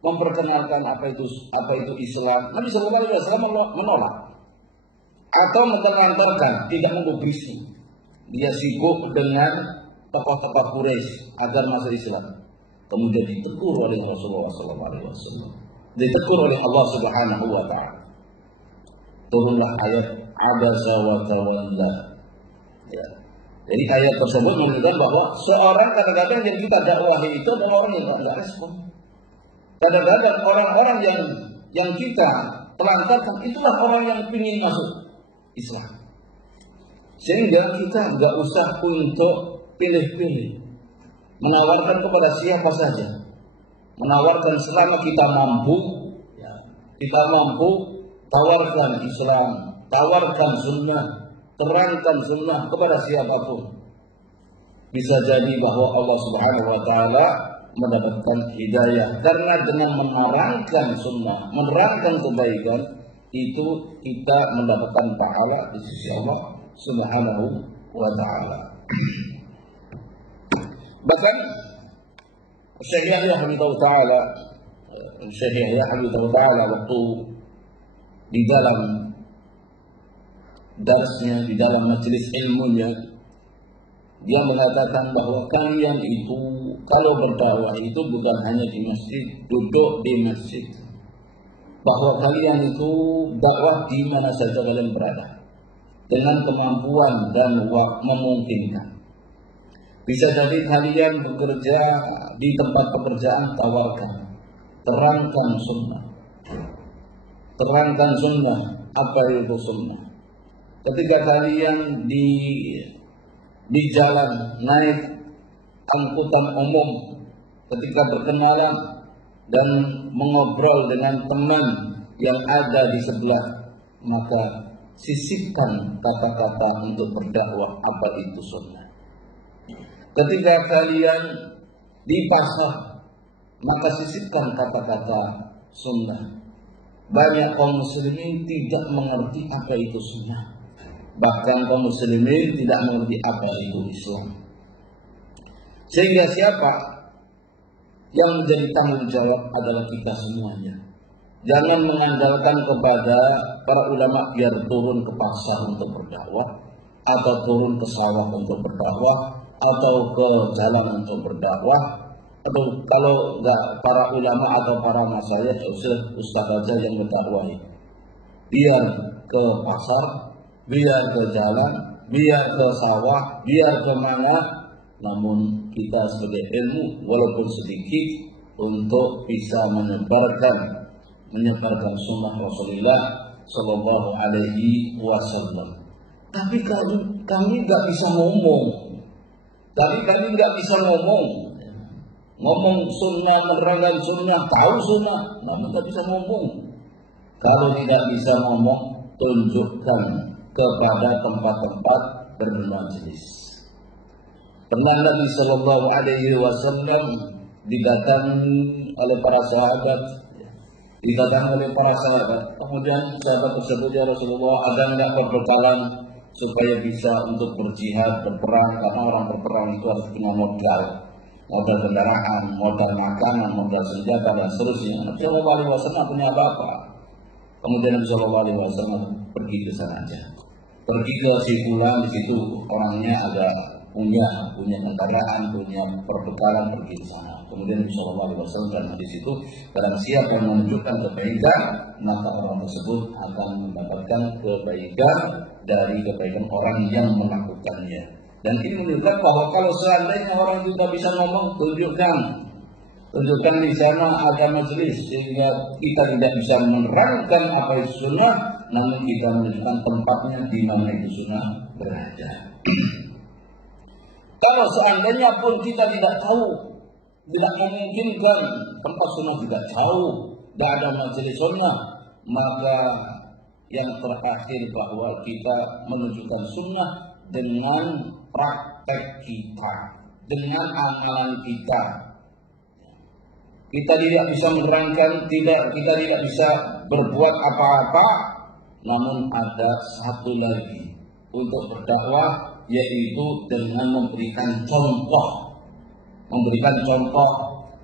memperkenalkan apa itu Islam. Nabi SAW menolak atau mengantarkan, tidak menggubrisnya. Dia sibuk dengan tokoh-tokoh Quraisy agar masuk Islam. Kemudian ditegur oleh Rasulullah SAW, ditegur oleh Allah Subhanahu wa taala. Turunlah ayat abasa wa tawalla. Ya. Jadi ayat tersebut menunjukkan bahwa seorang kadang-kadang yang kita dakwahi itu adalah orang yang tidak respon. Kadang-kadang orang-orang yang kita telantarkan itulah orang yang ingin masuk Islam. Sehingga kita nggak usah untuk pilih-pilih, menawarkan kepada siapa saja, menawarkan selama kita mampu, kita mampu tawarkan Islam, tawarkan sunnah, terangkan sunnah kepada siapapun. Bisa jadi bahwa Allah Subhanahu wa taala mendapatkan hidayah. Karena dengan menerangkan sunnah, menerangkan kebaikan, itu kita mendapatkan pahala di sisi Allah Subhanahu wa ta'ala. Bahkan Syekh Yahya Habibullah Ta'ala, Syekh Yahya Habibullah Ta'ala waktu di dalam darsnya, di dalam majelis ilmunya, dia mengatakan bahwa kalian itu kalau berdakwah itu bukan hanya di masjid, duduk di masjid, bahwa kalian itu dakwah di mana saja kalian berada dengan kemampuan dan memungkinkan. Bisa jadi kalian bekerja di tempat pekerjaan, tawarkan, terangkan sunnah, terangkan sunnah, apa itu sunnah. Ketika kalian di jalan naik angkutan umum, ketika berkenalan dan mengobrol dengan teman yang ada di sebelah, maka sisipkan kata-kata untuk berdakwah, apa itu sunnah. Ketika kalian di pasar, maka sisipkan kata-kata sunnah. Banyak kaum muslimin tidak mengerti apa itu sunnah. Bahkan kaum muslimin tidak mengerti apa itu Islam. Sehingga siapa yang menjadi tanggung jawab adalah kita semuanya. Jangan mengandalkan kepada para ulama biar turun ke pasar untuk berdakwah, atau turun ke sawah untuk berdakwah, atau ke jalan untuk berdakwah, atau kalau enggak para ulama atau para masyayikh, ustaz aja yang berdakwah. Biar ke pasar, biar ke jalan, biar ke sawah, biar ke mana, namun kita sebagai ilmu walaupun sedikit untuk bisa menyebarkan sunnah Rasulullah Sallallahu Alaihi Wasallam. Tapi kami nggak bisa ngomong, ngomong sunnah, menerangkan sunnah, tahu sunnah, namun nggak bisa ngomong. Kalau tidak bisa ngomong, tunjukkan kepada tempat-tempat bermajelis. Pernah Nabi Sallallahu Alaihi Wasallam didatangi oleh para sahabat, kemudian sahabat tersebut, ya Rasulullah, ada enggak perbekalan supaya bisa untuk berjihad, berperang, karena orang berperang itu harus punya modal kendaraan, modal makanan, modal senjata dan seterusnya. Nabi Sallallahu Alaihi Wasallam punya apa-apa. Kemudian Nabi Sallallahu Alaihi Wasallam pergi ke sana aja, pergi ke si fulan, di situ orangnya ada punya kendaraan, punya perbekalan, pergi ke sana. Kemudian Nabi Sallallahu Alaihi Wasallam dalam hadis itu, barang siapa yang menunjukkan kebaikan, maka orang tersebut akan mendapatkan kebaikan dari kebaikan orang yang melakukannya. Dan ini menunjukkan bahwa kalau seandainya orang tidak bisa ngomong, tunjukkan di sana ada majelis, sehingga kita tidak bisa menerangkan apa itu sunnah, namun kita menunjukkan tempatnya di mana itu sunnah berada. Kalau seandainya pun kita tidak tahu, tidak memungkinkan, tempat sunnah tidak jauh, tidak ada majelis sunnah, maka yang terakhir bahwa kita menunjukkan sunnah dengan praktek kita, dengan amalan kita. Kita tidak bisa menerangkan, kita tidak bisa berbuat apa-apa, namun ada satu lagi untuk berdakwah, yaitu dengan memberikan contoh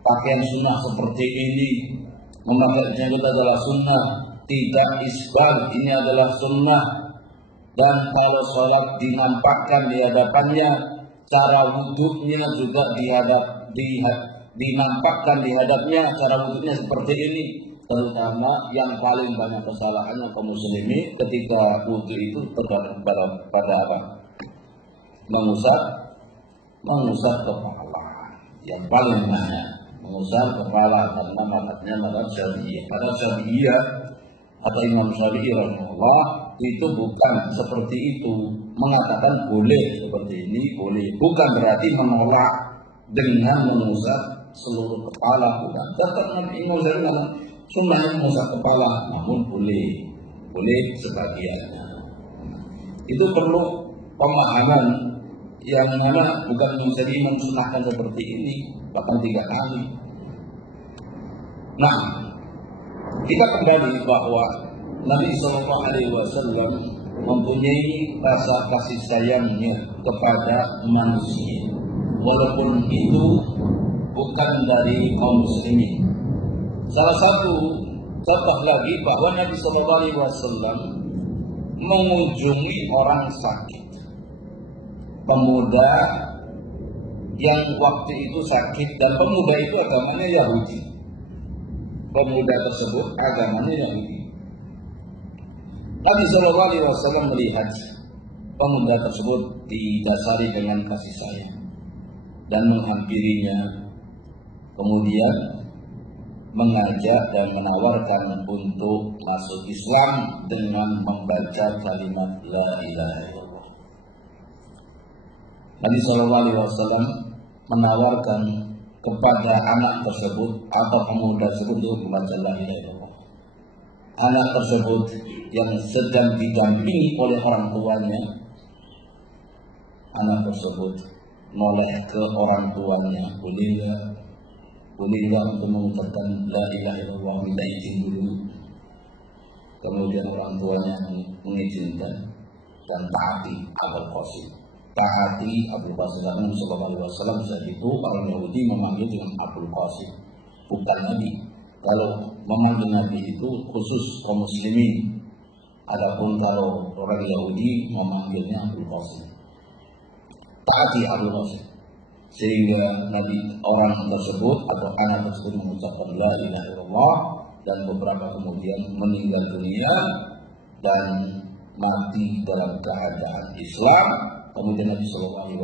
pakaian sunnah seperti ini, memakai jenggot adalah sunnah, tidak isbal, ini adalah sunnah. Dan kalau sholat dinampakkan di hadapannya, cara wudhunya juga dinampakkan di hadapnya, cara wudhunya seperti ini. Terutama yang paling banyak kesalahannya kaum muslimin ketika wudhu itu pada apa? Mengusap kepala. Yang paling banyak mengusap kepala, karena mazhabnya mazhab Syafi'iyah. Pada Syafi'iyah atau Imam Syafi'i rahimahullah itu bukan seperti itu, mengatakan boleh seperti ini, boleh, bukan berarti menolak dengan mengusap seluruh kepala, bukan. Tetap Nabi Imam Syafi'i mengatakan sunnahnya mengusap kepala, namun boleh sebagiannya. Itu perlu pemahaman yang mana bukan menjadi mensunahkan seperti ini, bahkan 3 kali. Nah, kita kembali bahwa Nabi SAW mempunyai rasa kasih sayangnya kepada manusia, walaupun itu bukan dari kaum muslimin. Salah satu contoh lagi bahwa Nabi SAW mengunjungi orang sakit, pemuda yang waktu itu sakit, dan pemuda itu agamanya Yahudi. Pemuda tersebut agamanya Yahudi. Nabi SAW melihat pemuda tersebut didasari dengan kasih sayang dan menghampirinya, kemudian mengajak dan menawarkan untuk masuk Islam dengan membaca kalimat La ilaha illallah. Nabi SAW menawarkan kepada anak tersebut atau pemuda tersebut untuk membaca La ilaha illallah. Anak tersebut yang sedang didampingi oleh orang tuanya, anak tersebut noleh ke orang tuanya, boleh nggak untuk mengucapkan La ilaha illallah, minta izin dulu. Kemudian orang tuanya mengizinkan dan taati Abul Qasim. Taati Abul Qasim. Nabi SAW saat itu orang Yahudi memanggil dengan Abul Qasim, bukan Nabi. Kalau memanggil Nabi itu khusus kaum muslimin. Adapun kalau orang Yahudi memanggilnya Abul Qasim. Taati Abul Qasim. Sehingga Nabi orang tersebut atau anak tersebut mengucapkan La ilaha illallah, dan beberapa kemudian meninggal dunia dan mati dalam keadaan Islam. Kemudian Nabi SAW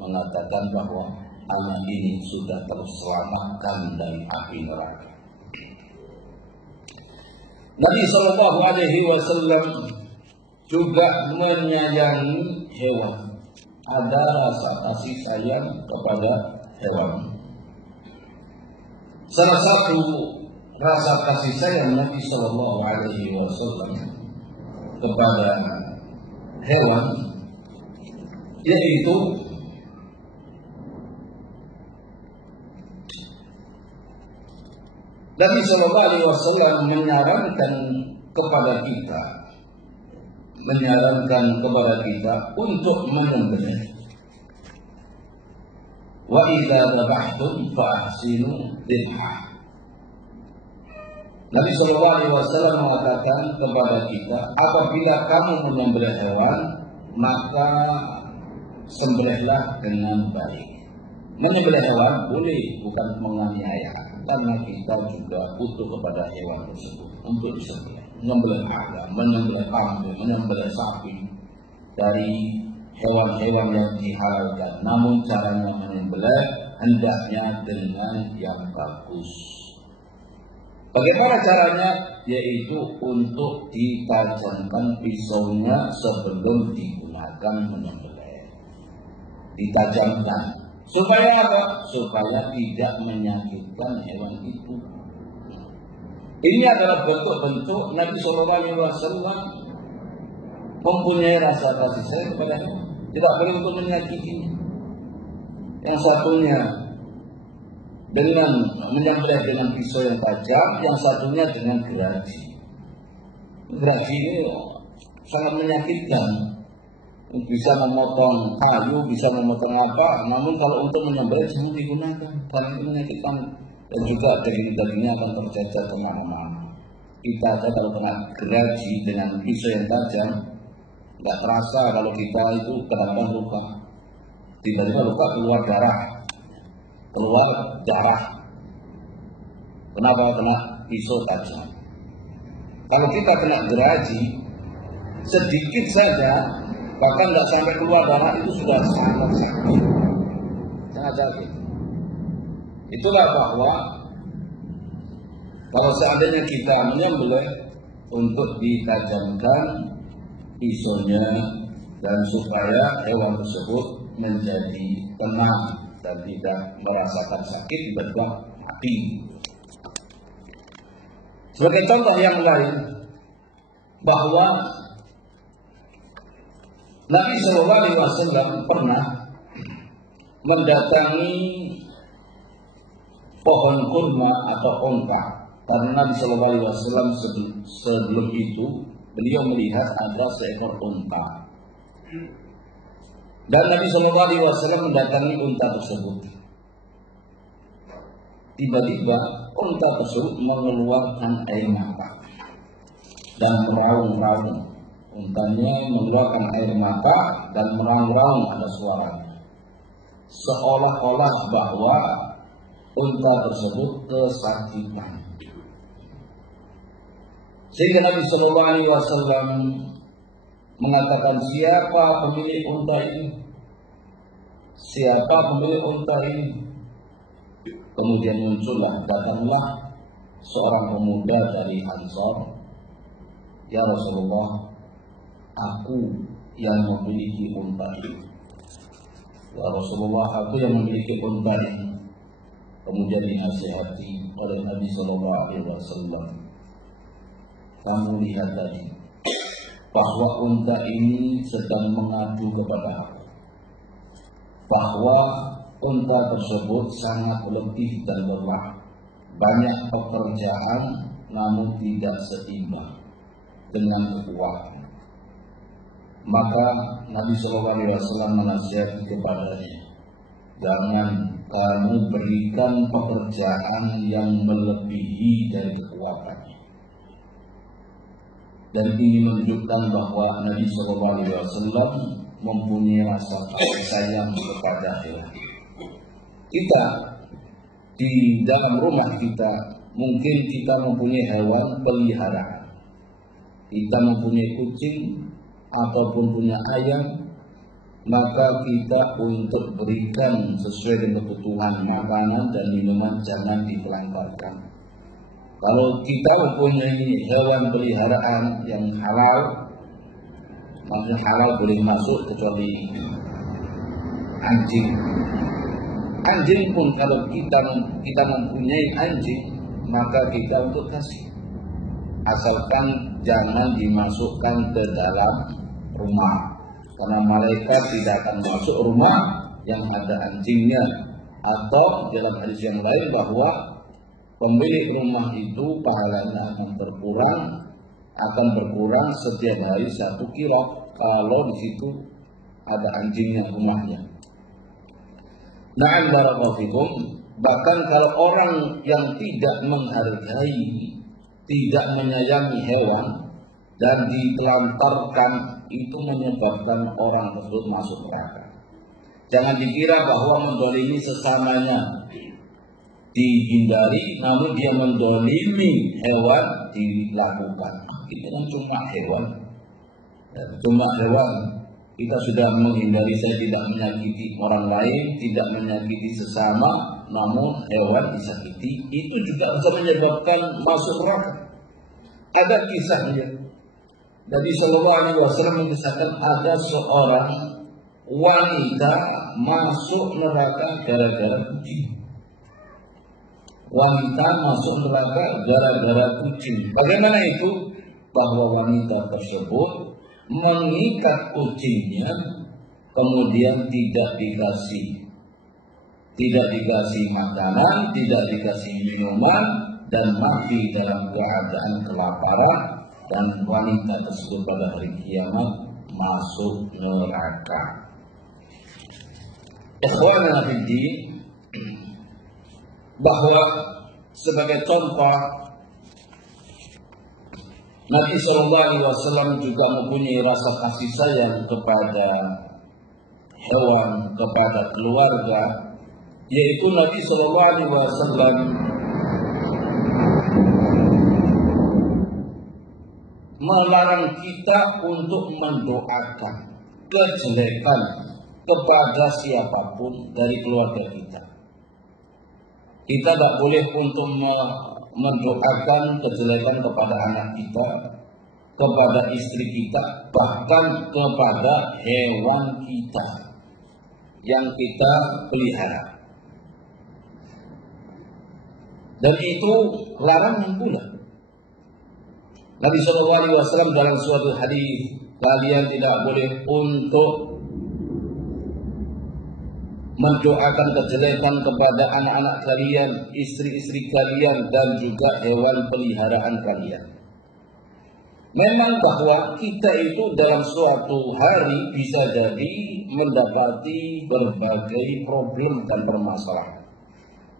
mengatakan bahwa anak ini sudah terselamatkan dari api neraka. Nabi SAW juga menyayangi hewan. Ada rasa kasih sayang kepada hewan. Salah satu rasa kasih sayang Nabi SAW kepada hewan yaitu Nabi SAW menyarankan kepada kita untuk menyembelih. Wa idza dzabhtum fa ahsinu dzibhah. Nabi SAW mengatakan kepada kita, apabila kamu menyembelih hewan, maka sembelihlah dengan baik. Menyembelih hewan boleh, bukan menganiaya, karena kita juga butuh kepada hewan tersebut untuk disembelih. Menyembelih ayam, menyembelih kambing, menyembelih sapi dari hewan-hewan yang dihalalkan. Namun caranya menyembelih hendaknya dengan yang bagus. Bagaimana caranya? Yaitu untuk ditajamkan pisaunya sebelum digunakan menyembelih. Ditajamkan. Supaya apa? Supaya tidak menyakitkan hewan itu. Ini adalah bentuk-bentuk Nabi SAW mempunyai rasa kasih sayang kepada hewan. Tidak boleh untuk menyakiti. Yang satunya dengan menyembelih dengan pisau yang tajam, yang satunya dengan gergaji. Gergaji ini sangat menyakitkan. Bisa memotong kayu, bisa memotong apa. Namun kalau untuk menyembelih jangan digunakan, karena itu menyakitkan. Dan juga daging-dagingnya akan tercecer kemana-mana. Kita aja kalau kena gergaji dengan pisau yang tajam, nggak terasa kalau kita itu kenapa luka. Tiba-tiba luka keluar darah. Kenapa? Kena pisau tajam. Kalau kita kena gergaji sedikit saja, bahkan nggak sampai keluar darah, itu sudah sangat sakit. Sangat sakit. Itulah bahwa kalau seandainya kita menyembelih untuk ditajamkan pisaunya dan supaya hewan tersebut menjadi tenang dan tidak merasakan sakit tiba-tiba mati. Sebagai contoh yang lain bahwa Nabi Shallallahu Alaihi Wasallam pernah mendatangi pohon kurma atau onta, karena Nabi Shallallahu Alaihi Wasallam sebelum itu beliau melihat ada seekor unta, dan Nabi Shallallahu Alaihi Wasallam mendatangi unta tersebut. Tiba-tiba unta tersebut mengeluarkan air mata dan meraung-raung. Untanya mengeluarkan air mata dan meraung-raung, ada suaranya, seolah-olah bahwa unta tersebut kesakitan. Sehingga Nabi Shallallahu Alaihi Wasallam mengatakan, siapa pemilik unta ini? Siapa pemilik unta ini? Kemudian datanglah seorang pemuda dari Ansor. Ya Rasulullah, aku yang memiliki unta ini. Ya Rasulullah, aku yang memiliki unta ini. Kemudian dinasihati oleh Nabi Shallallahu Alaihi Wasallam. Kamu lihat tadi bahwa unta ini sedang mengadu kepada aku, bahwa unta tersebut sangat letih dan lelah, banyak pekerjaan namun tidak seimbang dengan kekuatan. Maka Nabi Shallallahu Alaihi Wasallam menasihati kepadanya, jangan kamu berikan pekerjaan yang melebihi dari kekuatannya. Dan ini menunjukkan bahwa Nabi Shallallahu Alaihi Wasallam mempunyai rasa kasih sayang kepada hewan. Kita di dalam rumah kita mungkin kita mempunyai hewan peliharaan. Kita mempunyai kucing ataupun punya ayam, maka kita untuk berikan sesuai dengan kebutuhan makanan dan minuman jangan ditelantarkan. Kalau kita mempunyai hewan peliharaan yang halal, maksudnya halal boleh masuk kecuali anjing. Anjing pun kalau kita mempunyai anjing, maka kita untuk kasih, asalkan jangan dimasukkan ke dalam rumah, karena malaikat tidak akan masuk rumah yang ada anjingnya. Atau dalam hadis yang lain bahwa pemilik rumah itu pahalanya akan berkurang setiap hari 1 kilo kalau di situ ada anjingnya rumahnya. Na'am barakallahu fikum. Bahkan kalau orang yang tidak menghargai, tidak menyayangi hewan dan ditelantarkan, itu menyebabkan orang tersebut masuk neraka. Jangan dikira bahwa mendolimi sesamanya dihindari, namun dia mendolimi hewan dilakukan. Itu kan cuma hewan. Kita sudah menghindari, saya tidak menyakiti orang lain, tidak menyakiti sesama, namun hewan disakiti, itu juga bisa menyebabkan masuk neraka. Ada kisahnya. Nabi Shallallahu Alaihi Wasallam mengisahkan ada seorang wanita masuk neraka gara-gara kucing. Wanita masuk neraka gara-gara kucing. Bagaimana itu? Bahwa wanita tersebut mengikat kucingnya, kemudian tidak dikasih makanan, tidak dikasih minuman, dan mati dalam keadaan kelaparan, dan wanita tersebut pada hari kiamat masuk neraka. Ikhwanana fiddin, bahwa sebagai contoh Nabi Shallallahu Alaihi Wasallam juga mempunyai rasa kasih sayang kepada hewan, kepada keluarga, yaitu Nabi Shallallahu Alaihi Wasallam melarang kita untuk mendoakan kejelekan kepada siapapun dari keluarga kita. Kita tidak boleh untuk mendoakan kejelekan kepada anak kita, kepada istri kita, bahkan kepada hewan kita yang kita pelihara. Dan itu larangan pula. Nabi Shallallahu Alaihi Wasallam dalam suatu hadis Kalian tidak boleh untuk mendoakan kejelekan kepada anak-anak kalian, istri-istri kalian, dan juga hewan peliharaan kalian. Memang bahwa kita itu dalam suatu hari bisa jadi mendapati berbagai problem dan permasalahan.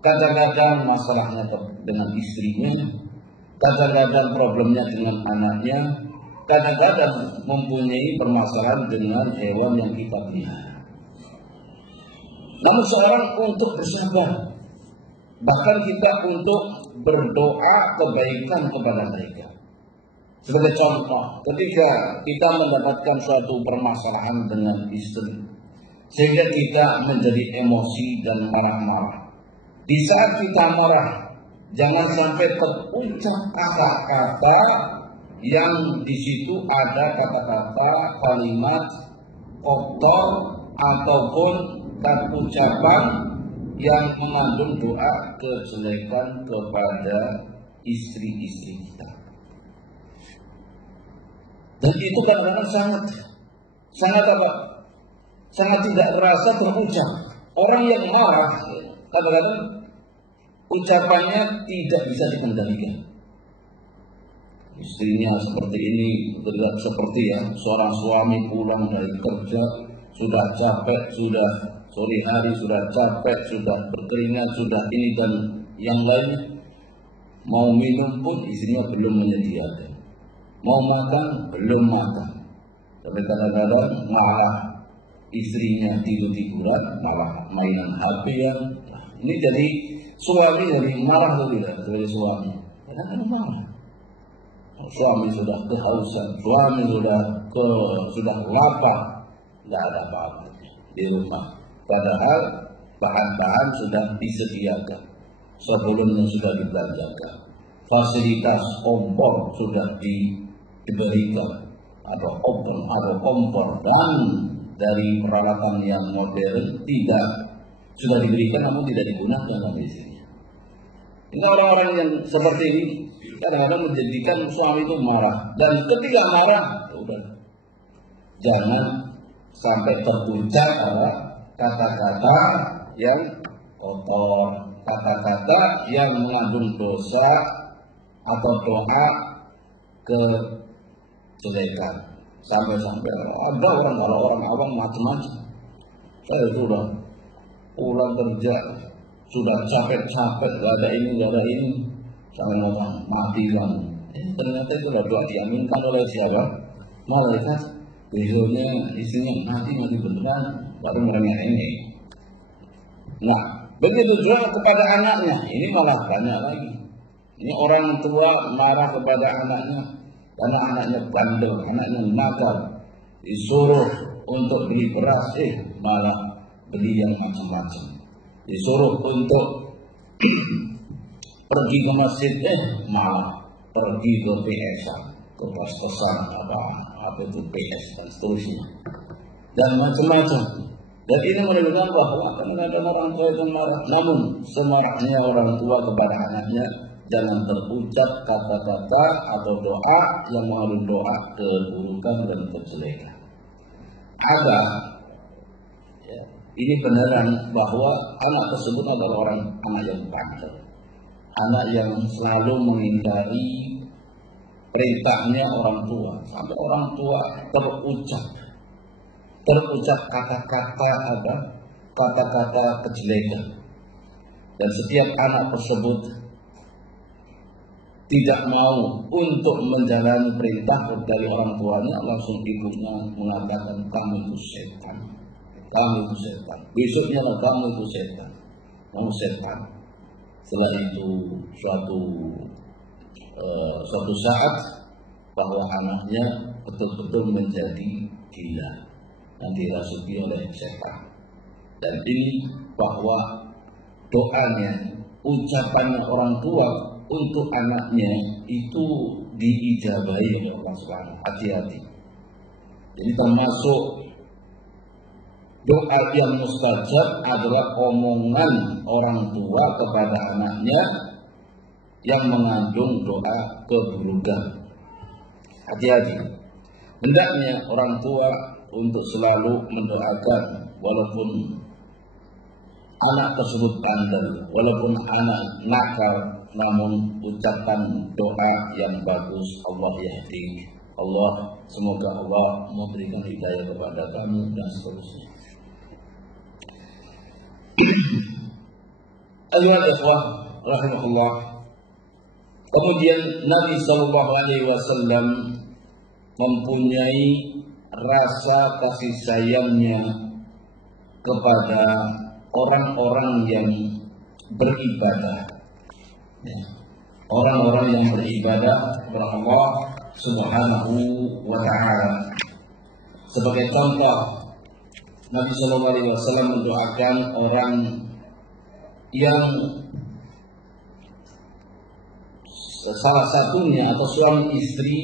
Kadang-kadang masalahnya dengan istrinya, kadang-kadang problemnya dengan anaknya, kadang-kadang mempunyai permasalahan dengan hewan yang kita pelihara. Namun seorang untuk bersabar, bahkan kita untuk berdoa kebaikan kepada mereka. Sebagai contoh, ketika kita mendapatkan suatu permasalahan dengan istri, sehingga kita menjadi emosi dan marah-marah. Di saat kita marah, jangan sampai terucap kata-kata yang di situ ada kata-kata kalimat kotor ataupun ucapan yang mengandung doa kejelekan kepada istri-istri kita. Dan itu kadang-kadang sangat tidak terasa terucap. Orang yang marah kadang-kadang ucapannya tidak bisa dikendalikan. Istrinya seperti ini, tidak seperti seorang suami pulang dari kerja sudah capek, sudah sore hari sudah capek, sudah berkeringat, sudah ini dan yang lainnya. Mau minum pun istrinya belum menyediakan. Mau makan belum makan. Tapi kadang-kadang malah istrinya tidur-tiduran, malah mainan HP yang ini jadi suami jadi marah atau tidak sebagai suami? Kadang-kadang marah. Suami sudah kehausan, suami sudah lapar, tidak ada apa-apa di rumah. Padahal bahan-bahan sudah disediakan, sebelumnya sudah dibelanjakan, fasilitas kompor sudah diberikan, atau oven atau kompor, dan dari peralatan yang modern sudah diberikan namun tidak digunakan oleh istrinya. Ini orang-orang yang seperti ini kadang-kadang menjadikan suami itu marah, dan ketika marah udah jangan sampai terucap kata-kata yang kotor, kata-kata yang mengandung dosa atau doa kejelekan. Sampai-sampai ada kalau orang awam macam-macam. Saya sudah pulang kerja, sudah capek-capek, gak ada ini, sampai ngomong mati kan. Ternyata itu doa diaminkan oleh siapa? Malaikat. Besoknya istrinya mati beneran, baru merengek ini. Nah, begitu juga kepada anaknya, ini malah banyak lagi. Ini orang tua marah kepada anaknya karena anaknya bandel, anaknya nakal, disuruh untuk beli beras, malah beli yang macam-macam. Disuruh untuk pergi ke masjid, malah pergi ke PS-an, ke pos-posan, apa itu PS dan seterusnya, dan macam-macam. Dan ini menunjukkan bahwa kadang-kadang orang tua itu marah, namun semarahnya orang tua kepada anaknya jangan terucap kata-kata atau doa yang mengandung doa keburukan dan kejelekan. Ada, ini beneran bahwa anak tersebut adalah anak yang bandel, anak yang selalu mengingkari perintahnya orang tua, sampai orang tua terucap kata-kata kejelekan, dan setiap anak tersebut tidak mau untuk menjalani perintah dari orang tuanya, langsung ibunya mengatakan kamu itu setan, besoknya kamu itu setan. Setelah itu suatu saat bahwa anaknya betul-betul menjadi gila dan dirasuki oleh setan. Dan ini bahwa doanya, ucapannya orang tua untuk anaknya itu diijabahi oleh Allah Subhanahu. Hati-hati. Jadi termasuk doa yang mustajab adalah omongan orang tua kepada anaknya yang mengandung doa keburukan. Hati-hati. Hendaknya orang tua untuk selalu mendoakan walaupun anak tersebut bandel, walaupun anak nakal, namun ucapan doa yang bagus, Allah yahdi, Allah, semoga Allah memberikan hidayah kepada kamu dan seterusnya. Ayuhal ikhwah rahimahullah. Kemudian Nabi sallallahu alaihi wasallam mempunyai rasa kasih sayangnya kepada orang-orang yang beribadah, orang-orang yang beribadah kepada Allah Subhanahu wa ta'ala. Sebagai contoh, Nabi sallallahu alaihi wasallam mendoakan orang yang salah satunya atau suami istri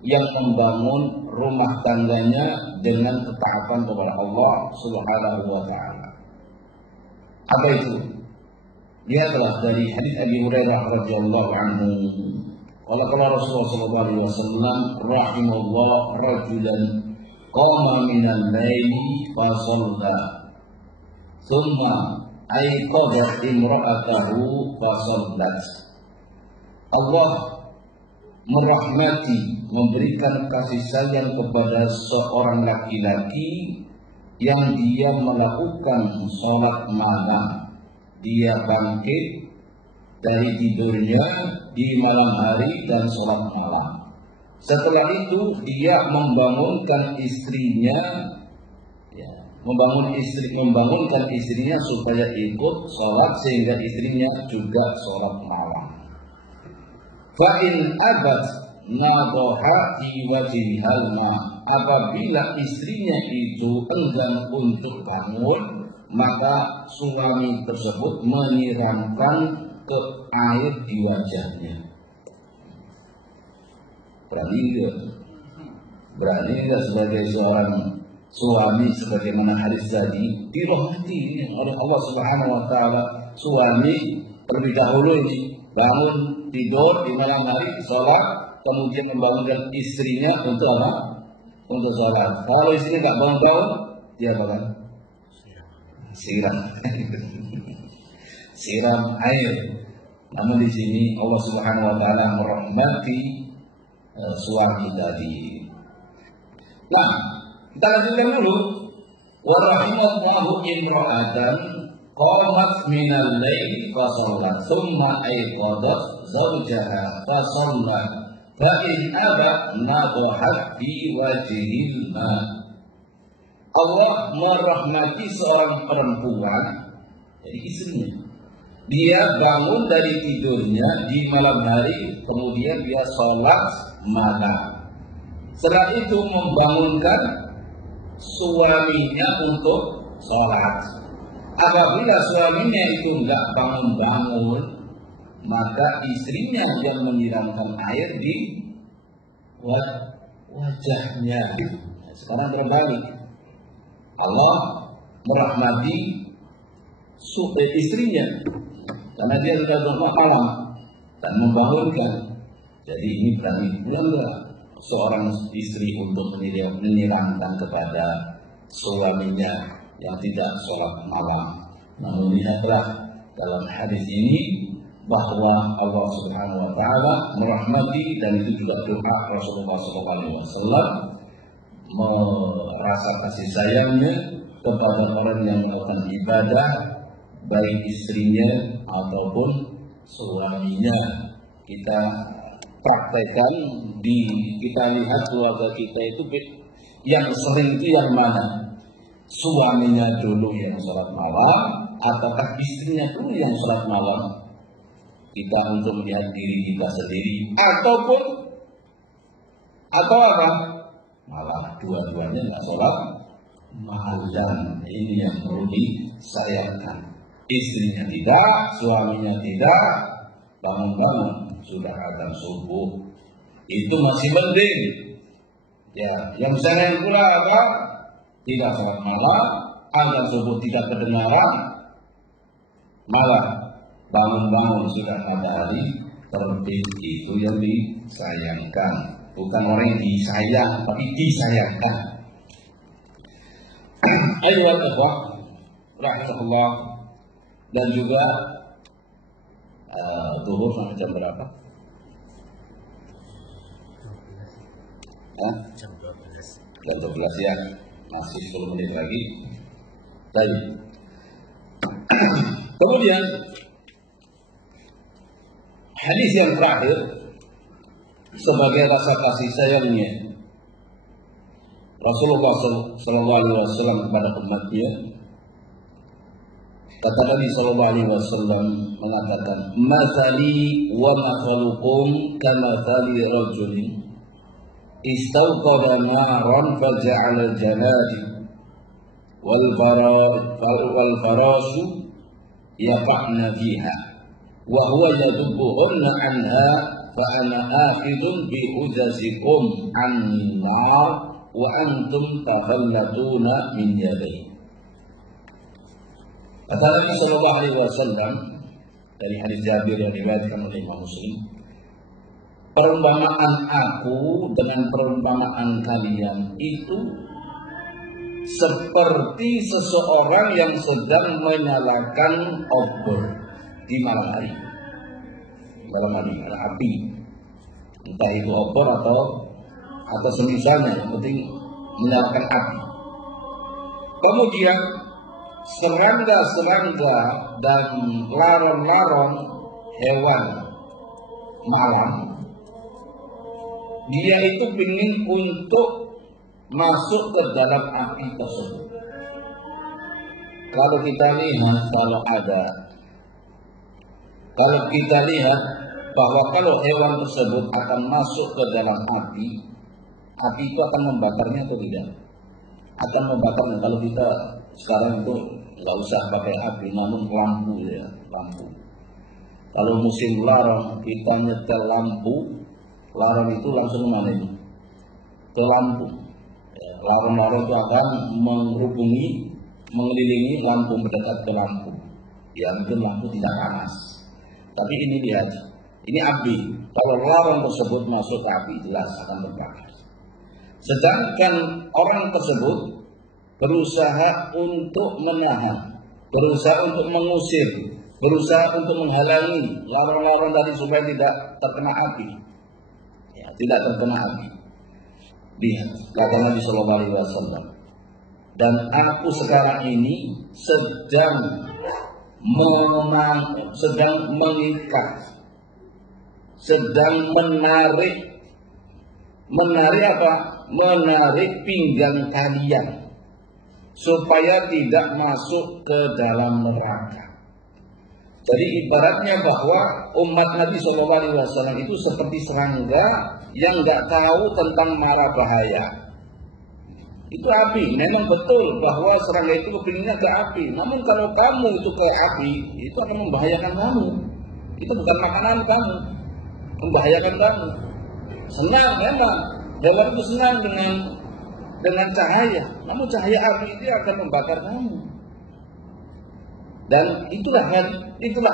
yang membangun rumah tangganya dengan ketaatan kepada Allah Subhanahu wa ta'ala. Apa itu? Lihatlah dari hadis Abi Hurairah radhiyallahu anhu. Qala Rasulullah sallallahu alaihi wasallam, rahimallah rajulan qama minal laili fa shalla thumma ayqadha imra'atahu fa shallat. Allah merahmati, memberikan kasih sayang kepada seorang laki-laki yang dia melakukan sholat malam. Dia bangkit dari tidurnya di malam hari dan sholat malam. Setelah itu dia membangunkan istrinya, membangunkan istrinya supaya ikut sholat sehingga istrinya juga sholat malam. Fa'in abad nadhaha fi wajhihal ma. Apabila istrinya itu enggan untuk bangun, maka suami tersebut menyiramkan ke air di wajahnya. Berani enggak sebagai seorang suami sebagaimana hadis tadi dirahmati oleh Allah Subhanahu wa taala? Suami terlebih dahulu ini bangun tidur di malam hari sholat, kemudian membangunkan istrinya untuk apa? Untuk sholat. Kalau istrinya nggak bangun-bangun, dia apa? Siram. Siram air. Namun di sini Allah Subhanahu wa taala merahmati suami tadi. Nah, kita lanjutkan dulu. Wa rahimallahu imra'atan qamat minal laili fa shallat thumma ayqadat zawjaha fa shallat fa in aba nadhahat fi wajhil ma. Allah merahmati seorang perempuan, jadi istrinya. Dia bangun dari tidurnya di malam hari, kemudian dia sholat malam. Setelah itu membangunkan suaminya untuk sholat. Apabila suaminya itu enggak bangun-bangun, maka istrinya yang menyiramkan air di wajahnya. Sekarang berbalik. Allah merahmati istrinya karena dia sudah bangun malam dan membangunkan. Jadi ini berani enggak seorang istri untuk menyiramkan kepada suaminya yang tidak sholat malam. Namun lihatlah dalam hadis ini bahwa Allah Subhanahu wa taala merahmati, dan itu juga doa Rasulullah SAW, merasa kasih sayangnya kepada orang yang melakukan ibadah, baik istrinya ataupun suaminya. Kita praktekkan, kita lihat keluarga kita itu yang sering itu yang mana? Suaminya dulu yang sholat malam ataukah istrinya dulu yang sholat malam? Kita untuk melihat diri kita sendiri, atau apa? Malah dua-duanya nggak sholat malam. Ini yang perlu disayangkan. Istrinya tidak, suaminya tidak, bangun-bangun sudah adzan subuh, itu masih mending. Ya, yang sayang pula apa? Tidak sholat malam, adzan subuh tidak kedengaran, malah bangun-bangun sudah matahari terbit, itu yang disayangkan. bukan orang yang disayang, tapi disayangkan. Ayyuhal ikhwah rahmatullah. Dan juga zuhur sampai jam berapa? Jam 12 ya, masih 10 menit lagi. Baik. Kemudian hadis yang terakhir sebagai rasa kasih sayangnya Rasulullah SAW kepada umatnya, kata Nabi SAW mengatakan, "Mathali wa mathalukum kamathali rajulin istawqada naran faja'ala al-janadi wal farasu yaqa'na fiha wa huwa yadubbuhunna anha fa ana akhidun bi ujazikum an nar wa antum tafallatuna min yadayhi." Kata Nabi sallallahu alaihi wasallam dari hadis Jabir yang diriwayatkan oleh Imam Muslim, perumpamaan aku dengan perumpamaan kalian itu seperti seseorang yang sedang menyalakan obor di malam hari. Malam hari, ada api. Entah itu obor atau semisalnya, yang penting menyalakan api. Kemudian serangga-serangga dan laron-laron hewan malam, dia itu ingin untuk masuk ke dalam api tersebut. Kalau kita lihat bahwa kalau hewan tersebut akan masuk ke dalam api itu akan membakarnya atau tidak? Akan membakarnya. Kalau kita sekarang itu nggak usah pakai api, namun lampu ya, lampu. Kalau musim larang kita nyetel lampu, larang itu langsung kemana itu? Ke lampu. Larang-larang itu akan mengelilingi lampu, mendekat ke lampu. Ya mungkin lampu tidak panas. Tapi ini lihat, ini api. Kalau larang tersebut masuk ke api, jelas akan terbakar. Sedangkan orang tersebut berusaha untuk menahan, berusaha untuk mengusir, berusaha untuk menghalangi larang-larang tadi supaya tidak terkena api. Ya, tidak terkena api. Lihat, kata Nabi Sallallahu Alaihi Wasallam. Dan aku sekarang ini sedang mengikat, sedang menarik apa? Menarik pinggang kalian supaya tidak masuk ke dalam neraka. Jadi ibaratnya bahwa umat Nabi SAW itu seperti serangga yang nggak tahu tentang mara bahaya. Itu api. Memang betul bahwa serangga itu kepinginnya ke api. Namun kalau kamu itu ke api, itu akan membahayakan kamu. Itu bukan makanan kamu, membahayakan kamu. Senang memang, hewan itu senang dengan cahaya. Namun cahaya api itu akan membakar kamu. Dan itulah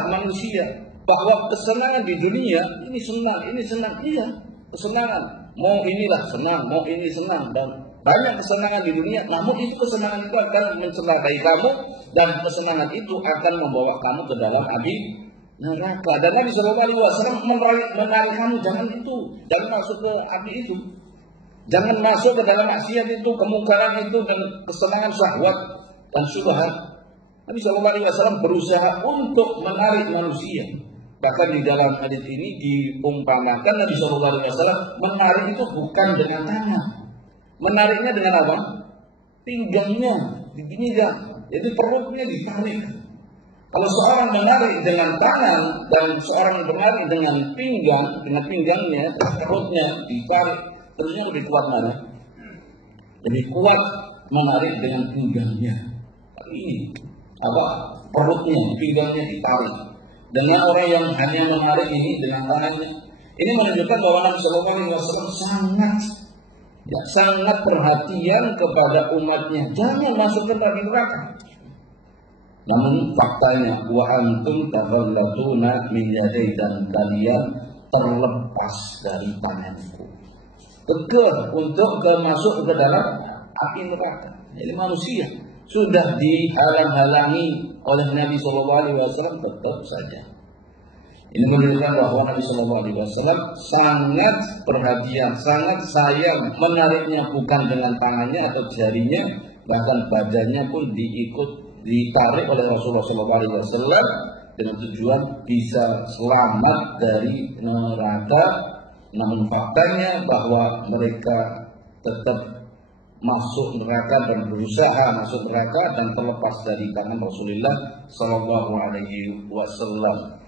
manusia, bahwa kesenangan di dunia ini senang, iya, kesenangan. Mau inilah senang, mau ini senang, dan banyak kesenangan di dunia. Namun itu kesenangan itu akan mencelakai kamu, dan kesenangan itu akan membawa kamu ke dalam api neraka. Dan Nabi SAW menarik kamu, jangan masuk ke api itu, jangan masuk ke dalam maksiat itu, kemungkaran itu, dan kesenangan syahwat dan syubhat. Nabi SAW berusaha untuk menarik manusia. Bahkan di dalam hadis ini diumpamakan Nabi SAW menarik itu bukan dengan tangan. Menariknya dengan apa? Pinggangnya, begini ya. Jadi perutnya ditarik. Kalau seorang menarik dengan tangan dan seorang menarik dengan pinggangnya, perutnya ditarik, tentunya lebih kuat mana? Lebih kuat menarik dengan pinggangnya. Tapi ini perutnya, pinggangnya ditarik. Dengan orang yang hanya menarik ini dengan tangannya, ini menunjukkan bahwa Nabi SAW sangat perhatian kepada umatnya, jangan masuk ke dalam neraka. Namun faktanya, wa antum tafallatuna min yadai, dan kalian terlepas dari tanganku. kekeh untuk masuk ke dalam api neraka. Jadi manusia sudah dihalang-halangi oleh Nabi SAW tetap saja. Ini menunjukkan bahwa Nabi SAW sangat perhatian, sangat sayang, menariknya bukan dengan tangannya atau jarinya, bahkan badannya pun ditarik oleh Rasulullah SAW dengan tujuan bisa selamat dari neraka. Namun faktanya bahwa mereka tetap masuk neraka dan berusaha masuk neraka dan terlepas dari tangan Rasulullah Sallallahu Alaihi Wasallam.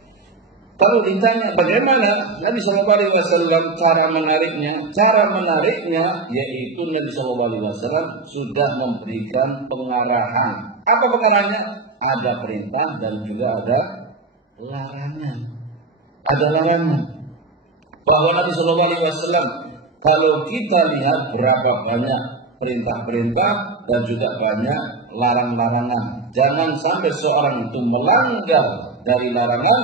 Kalau ditanya bagaimana Nabi Sallallahu Alaihi Wasallam cara menariknya? Cara menariknya yaitu Nabi Sallallahu Alaihi Wasallam sudah memberikan pengarahan. Apa pengarahannya? Ada perintah dan juga ada larangan. Ada larangan. Bahwa Nabi Sallallahu Alaihi Wasallam kalau kita lihat berapa banyak perintah-perintah dan juga banyak larang-larangan. Jangan sampai seorang itu melanggar dari larangan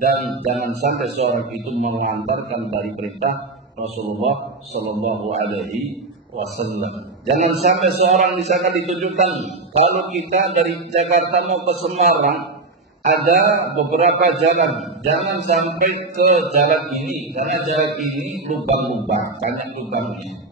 dan jangan sampai seorang itu melantarkan dari perintah Rasulullah Sallallahu Alaihi Wasallam. Jangan sampai seorang misalkan ditunjukkan kalau kita dari Jakarta mau ke Semarang ada beberapa jalan, jangan sampai ke jalan ini karena jalan ini lubang-lubang, banyak lubangnya.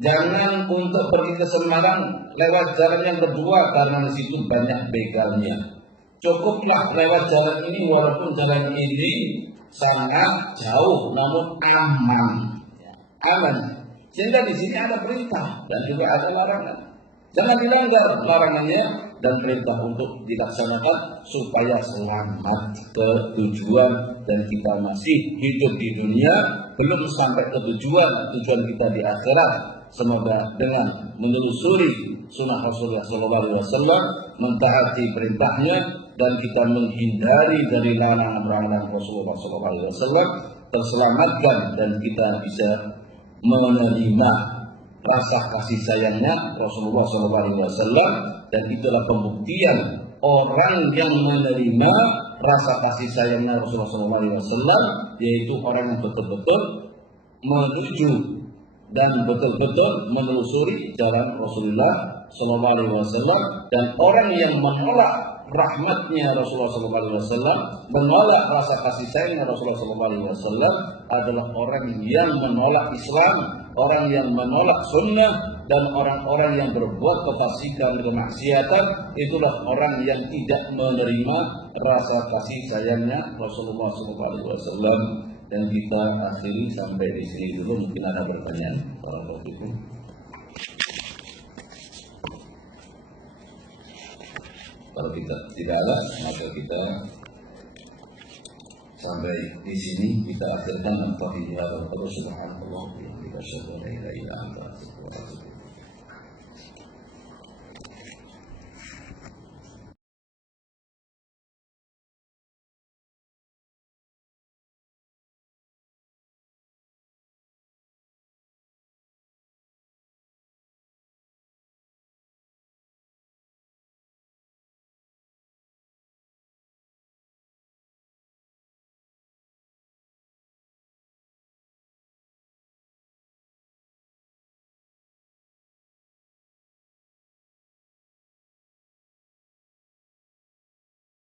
Jangan untuk pergi ke Semarang lewat jalan yang kedua karena di situ banyak begalnya. Cukuplah lewat jalan ini walaupun jalan ini sangat jauh namun aman. Aman. Sehingga di sini ada perintah dan juga ada larangan. Jangan dilanggar larangannya dan perintah untuk dilaksanakan supaya selamat ke tujuan dan kita masih hidup di dunia belum sampai ke tujuan kita di akhirat. Semoga dengan menelusuri sunnah Rasulullah SAW, mentaati perintahnya dan kita menghindari dari larangan-larangan Rasulullah SAW, terselamatkan dan kita bisa menerima rasa kasih sayangnya Rasulullah SAW, dan itulah pembuktian orang yang menerima rasa kasih sayangnya Rasulullah SAW, yaitu orang yang betul-betul menuju dan betul-betul menelusuri jalan Rasulullah SAW, dan orang yang menolak rahmatnya Rasulullah SAW, menolak rasa kasih sayangnya Rasulullah SAW adalah orang yang menolak Islam, orang yang menolak sunnah, dan orang-orang yang berbuat kefasikan dan kemaksiatan. Itulah orang yang tidak menerima rasa kasih sayangnya Rasulullah SAW. Dan kita akhiri sampai di sini dulu. Mungkin ada pertanyaan kalau begitu. Kalau kita tidak ada, maka kita sampai di sini kita akhirkan. Subhanallah wa bihamdihi, asyhadu an la ilaha illa anta, astaghfiruka wa atubu ilaik.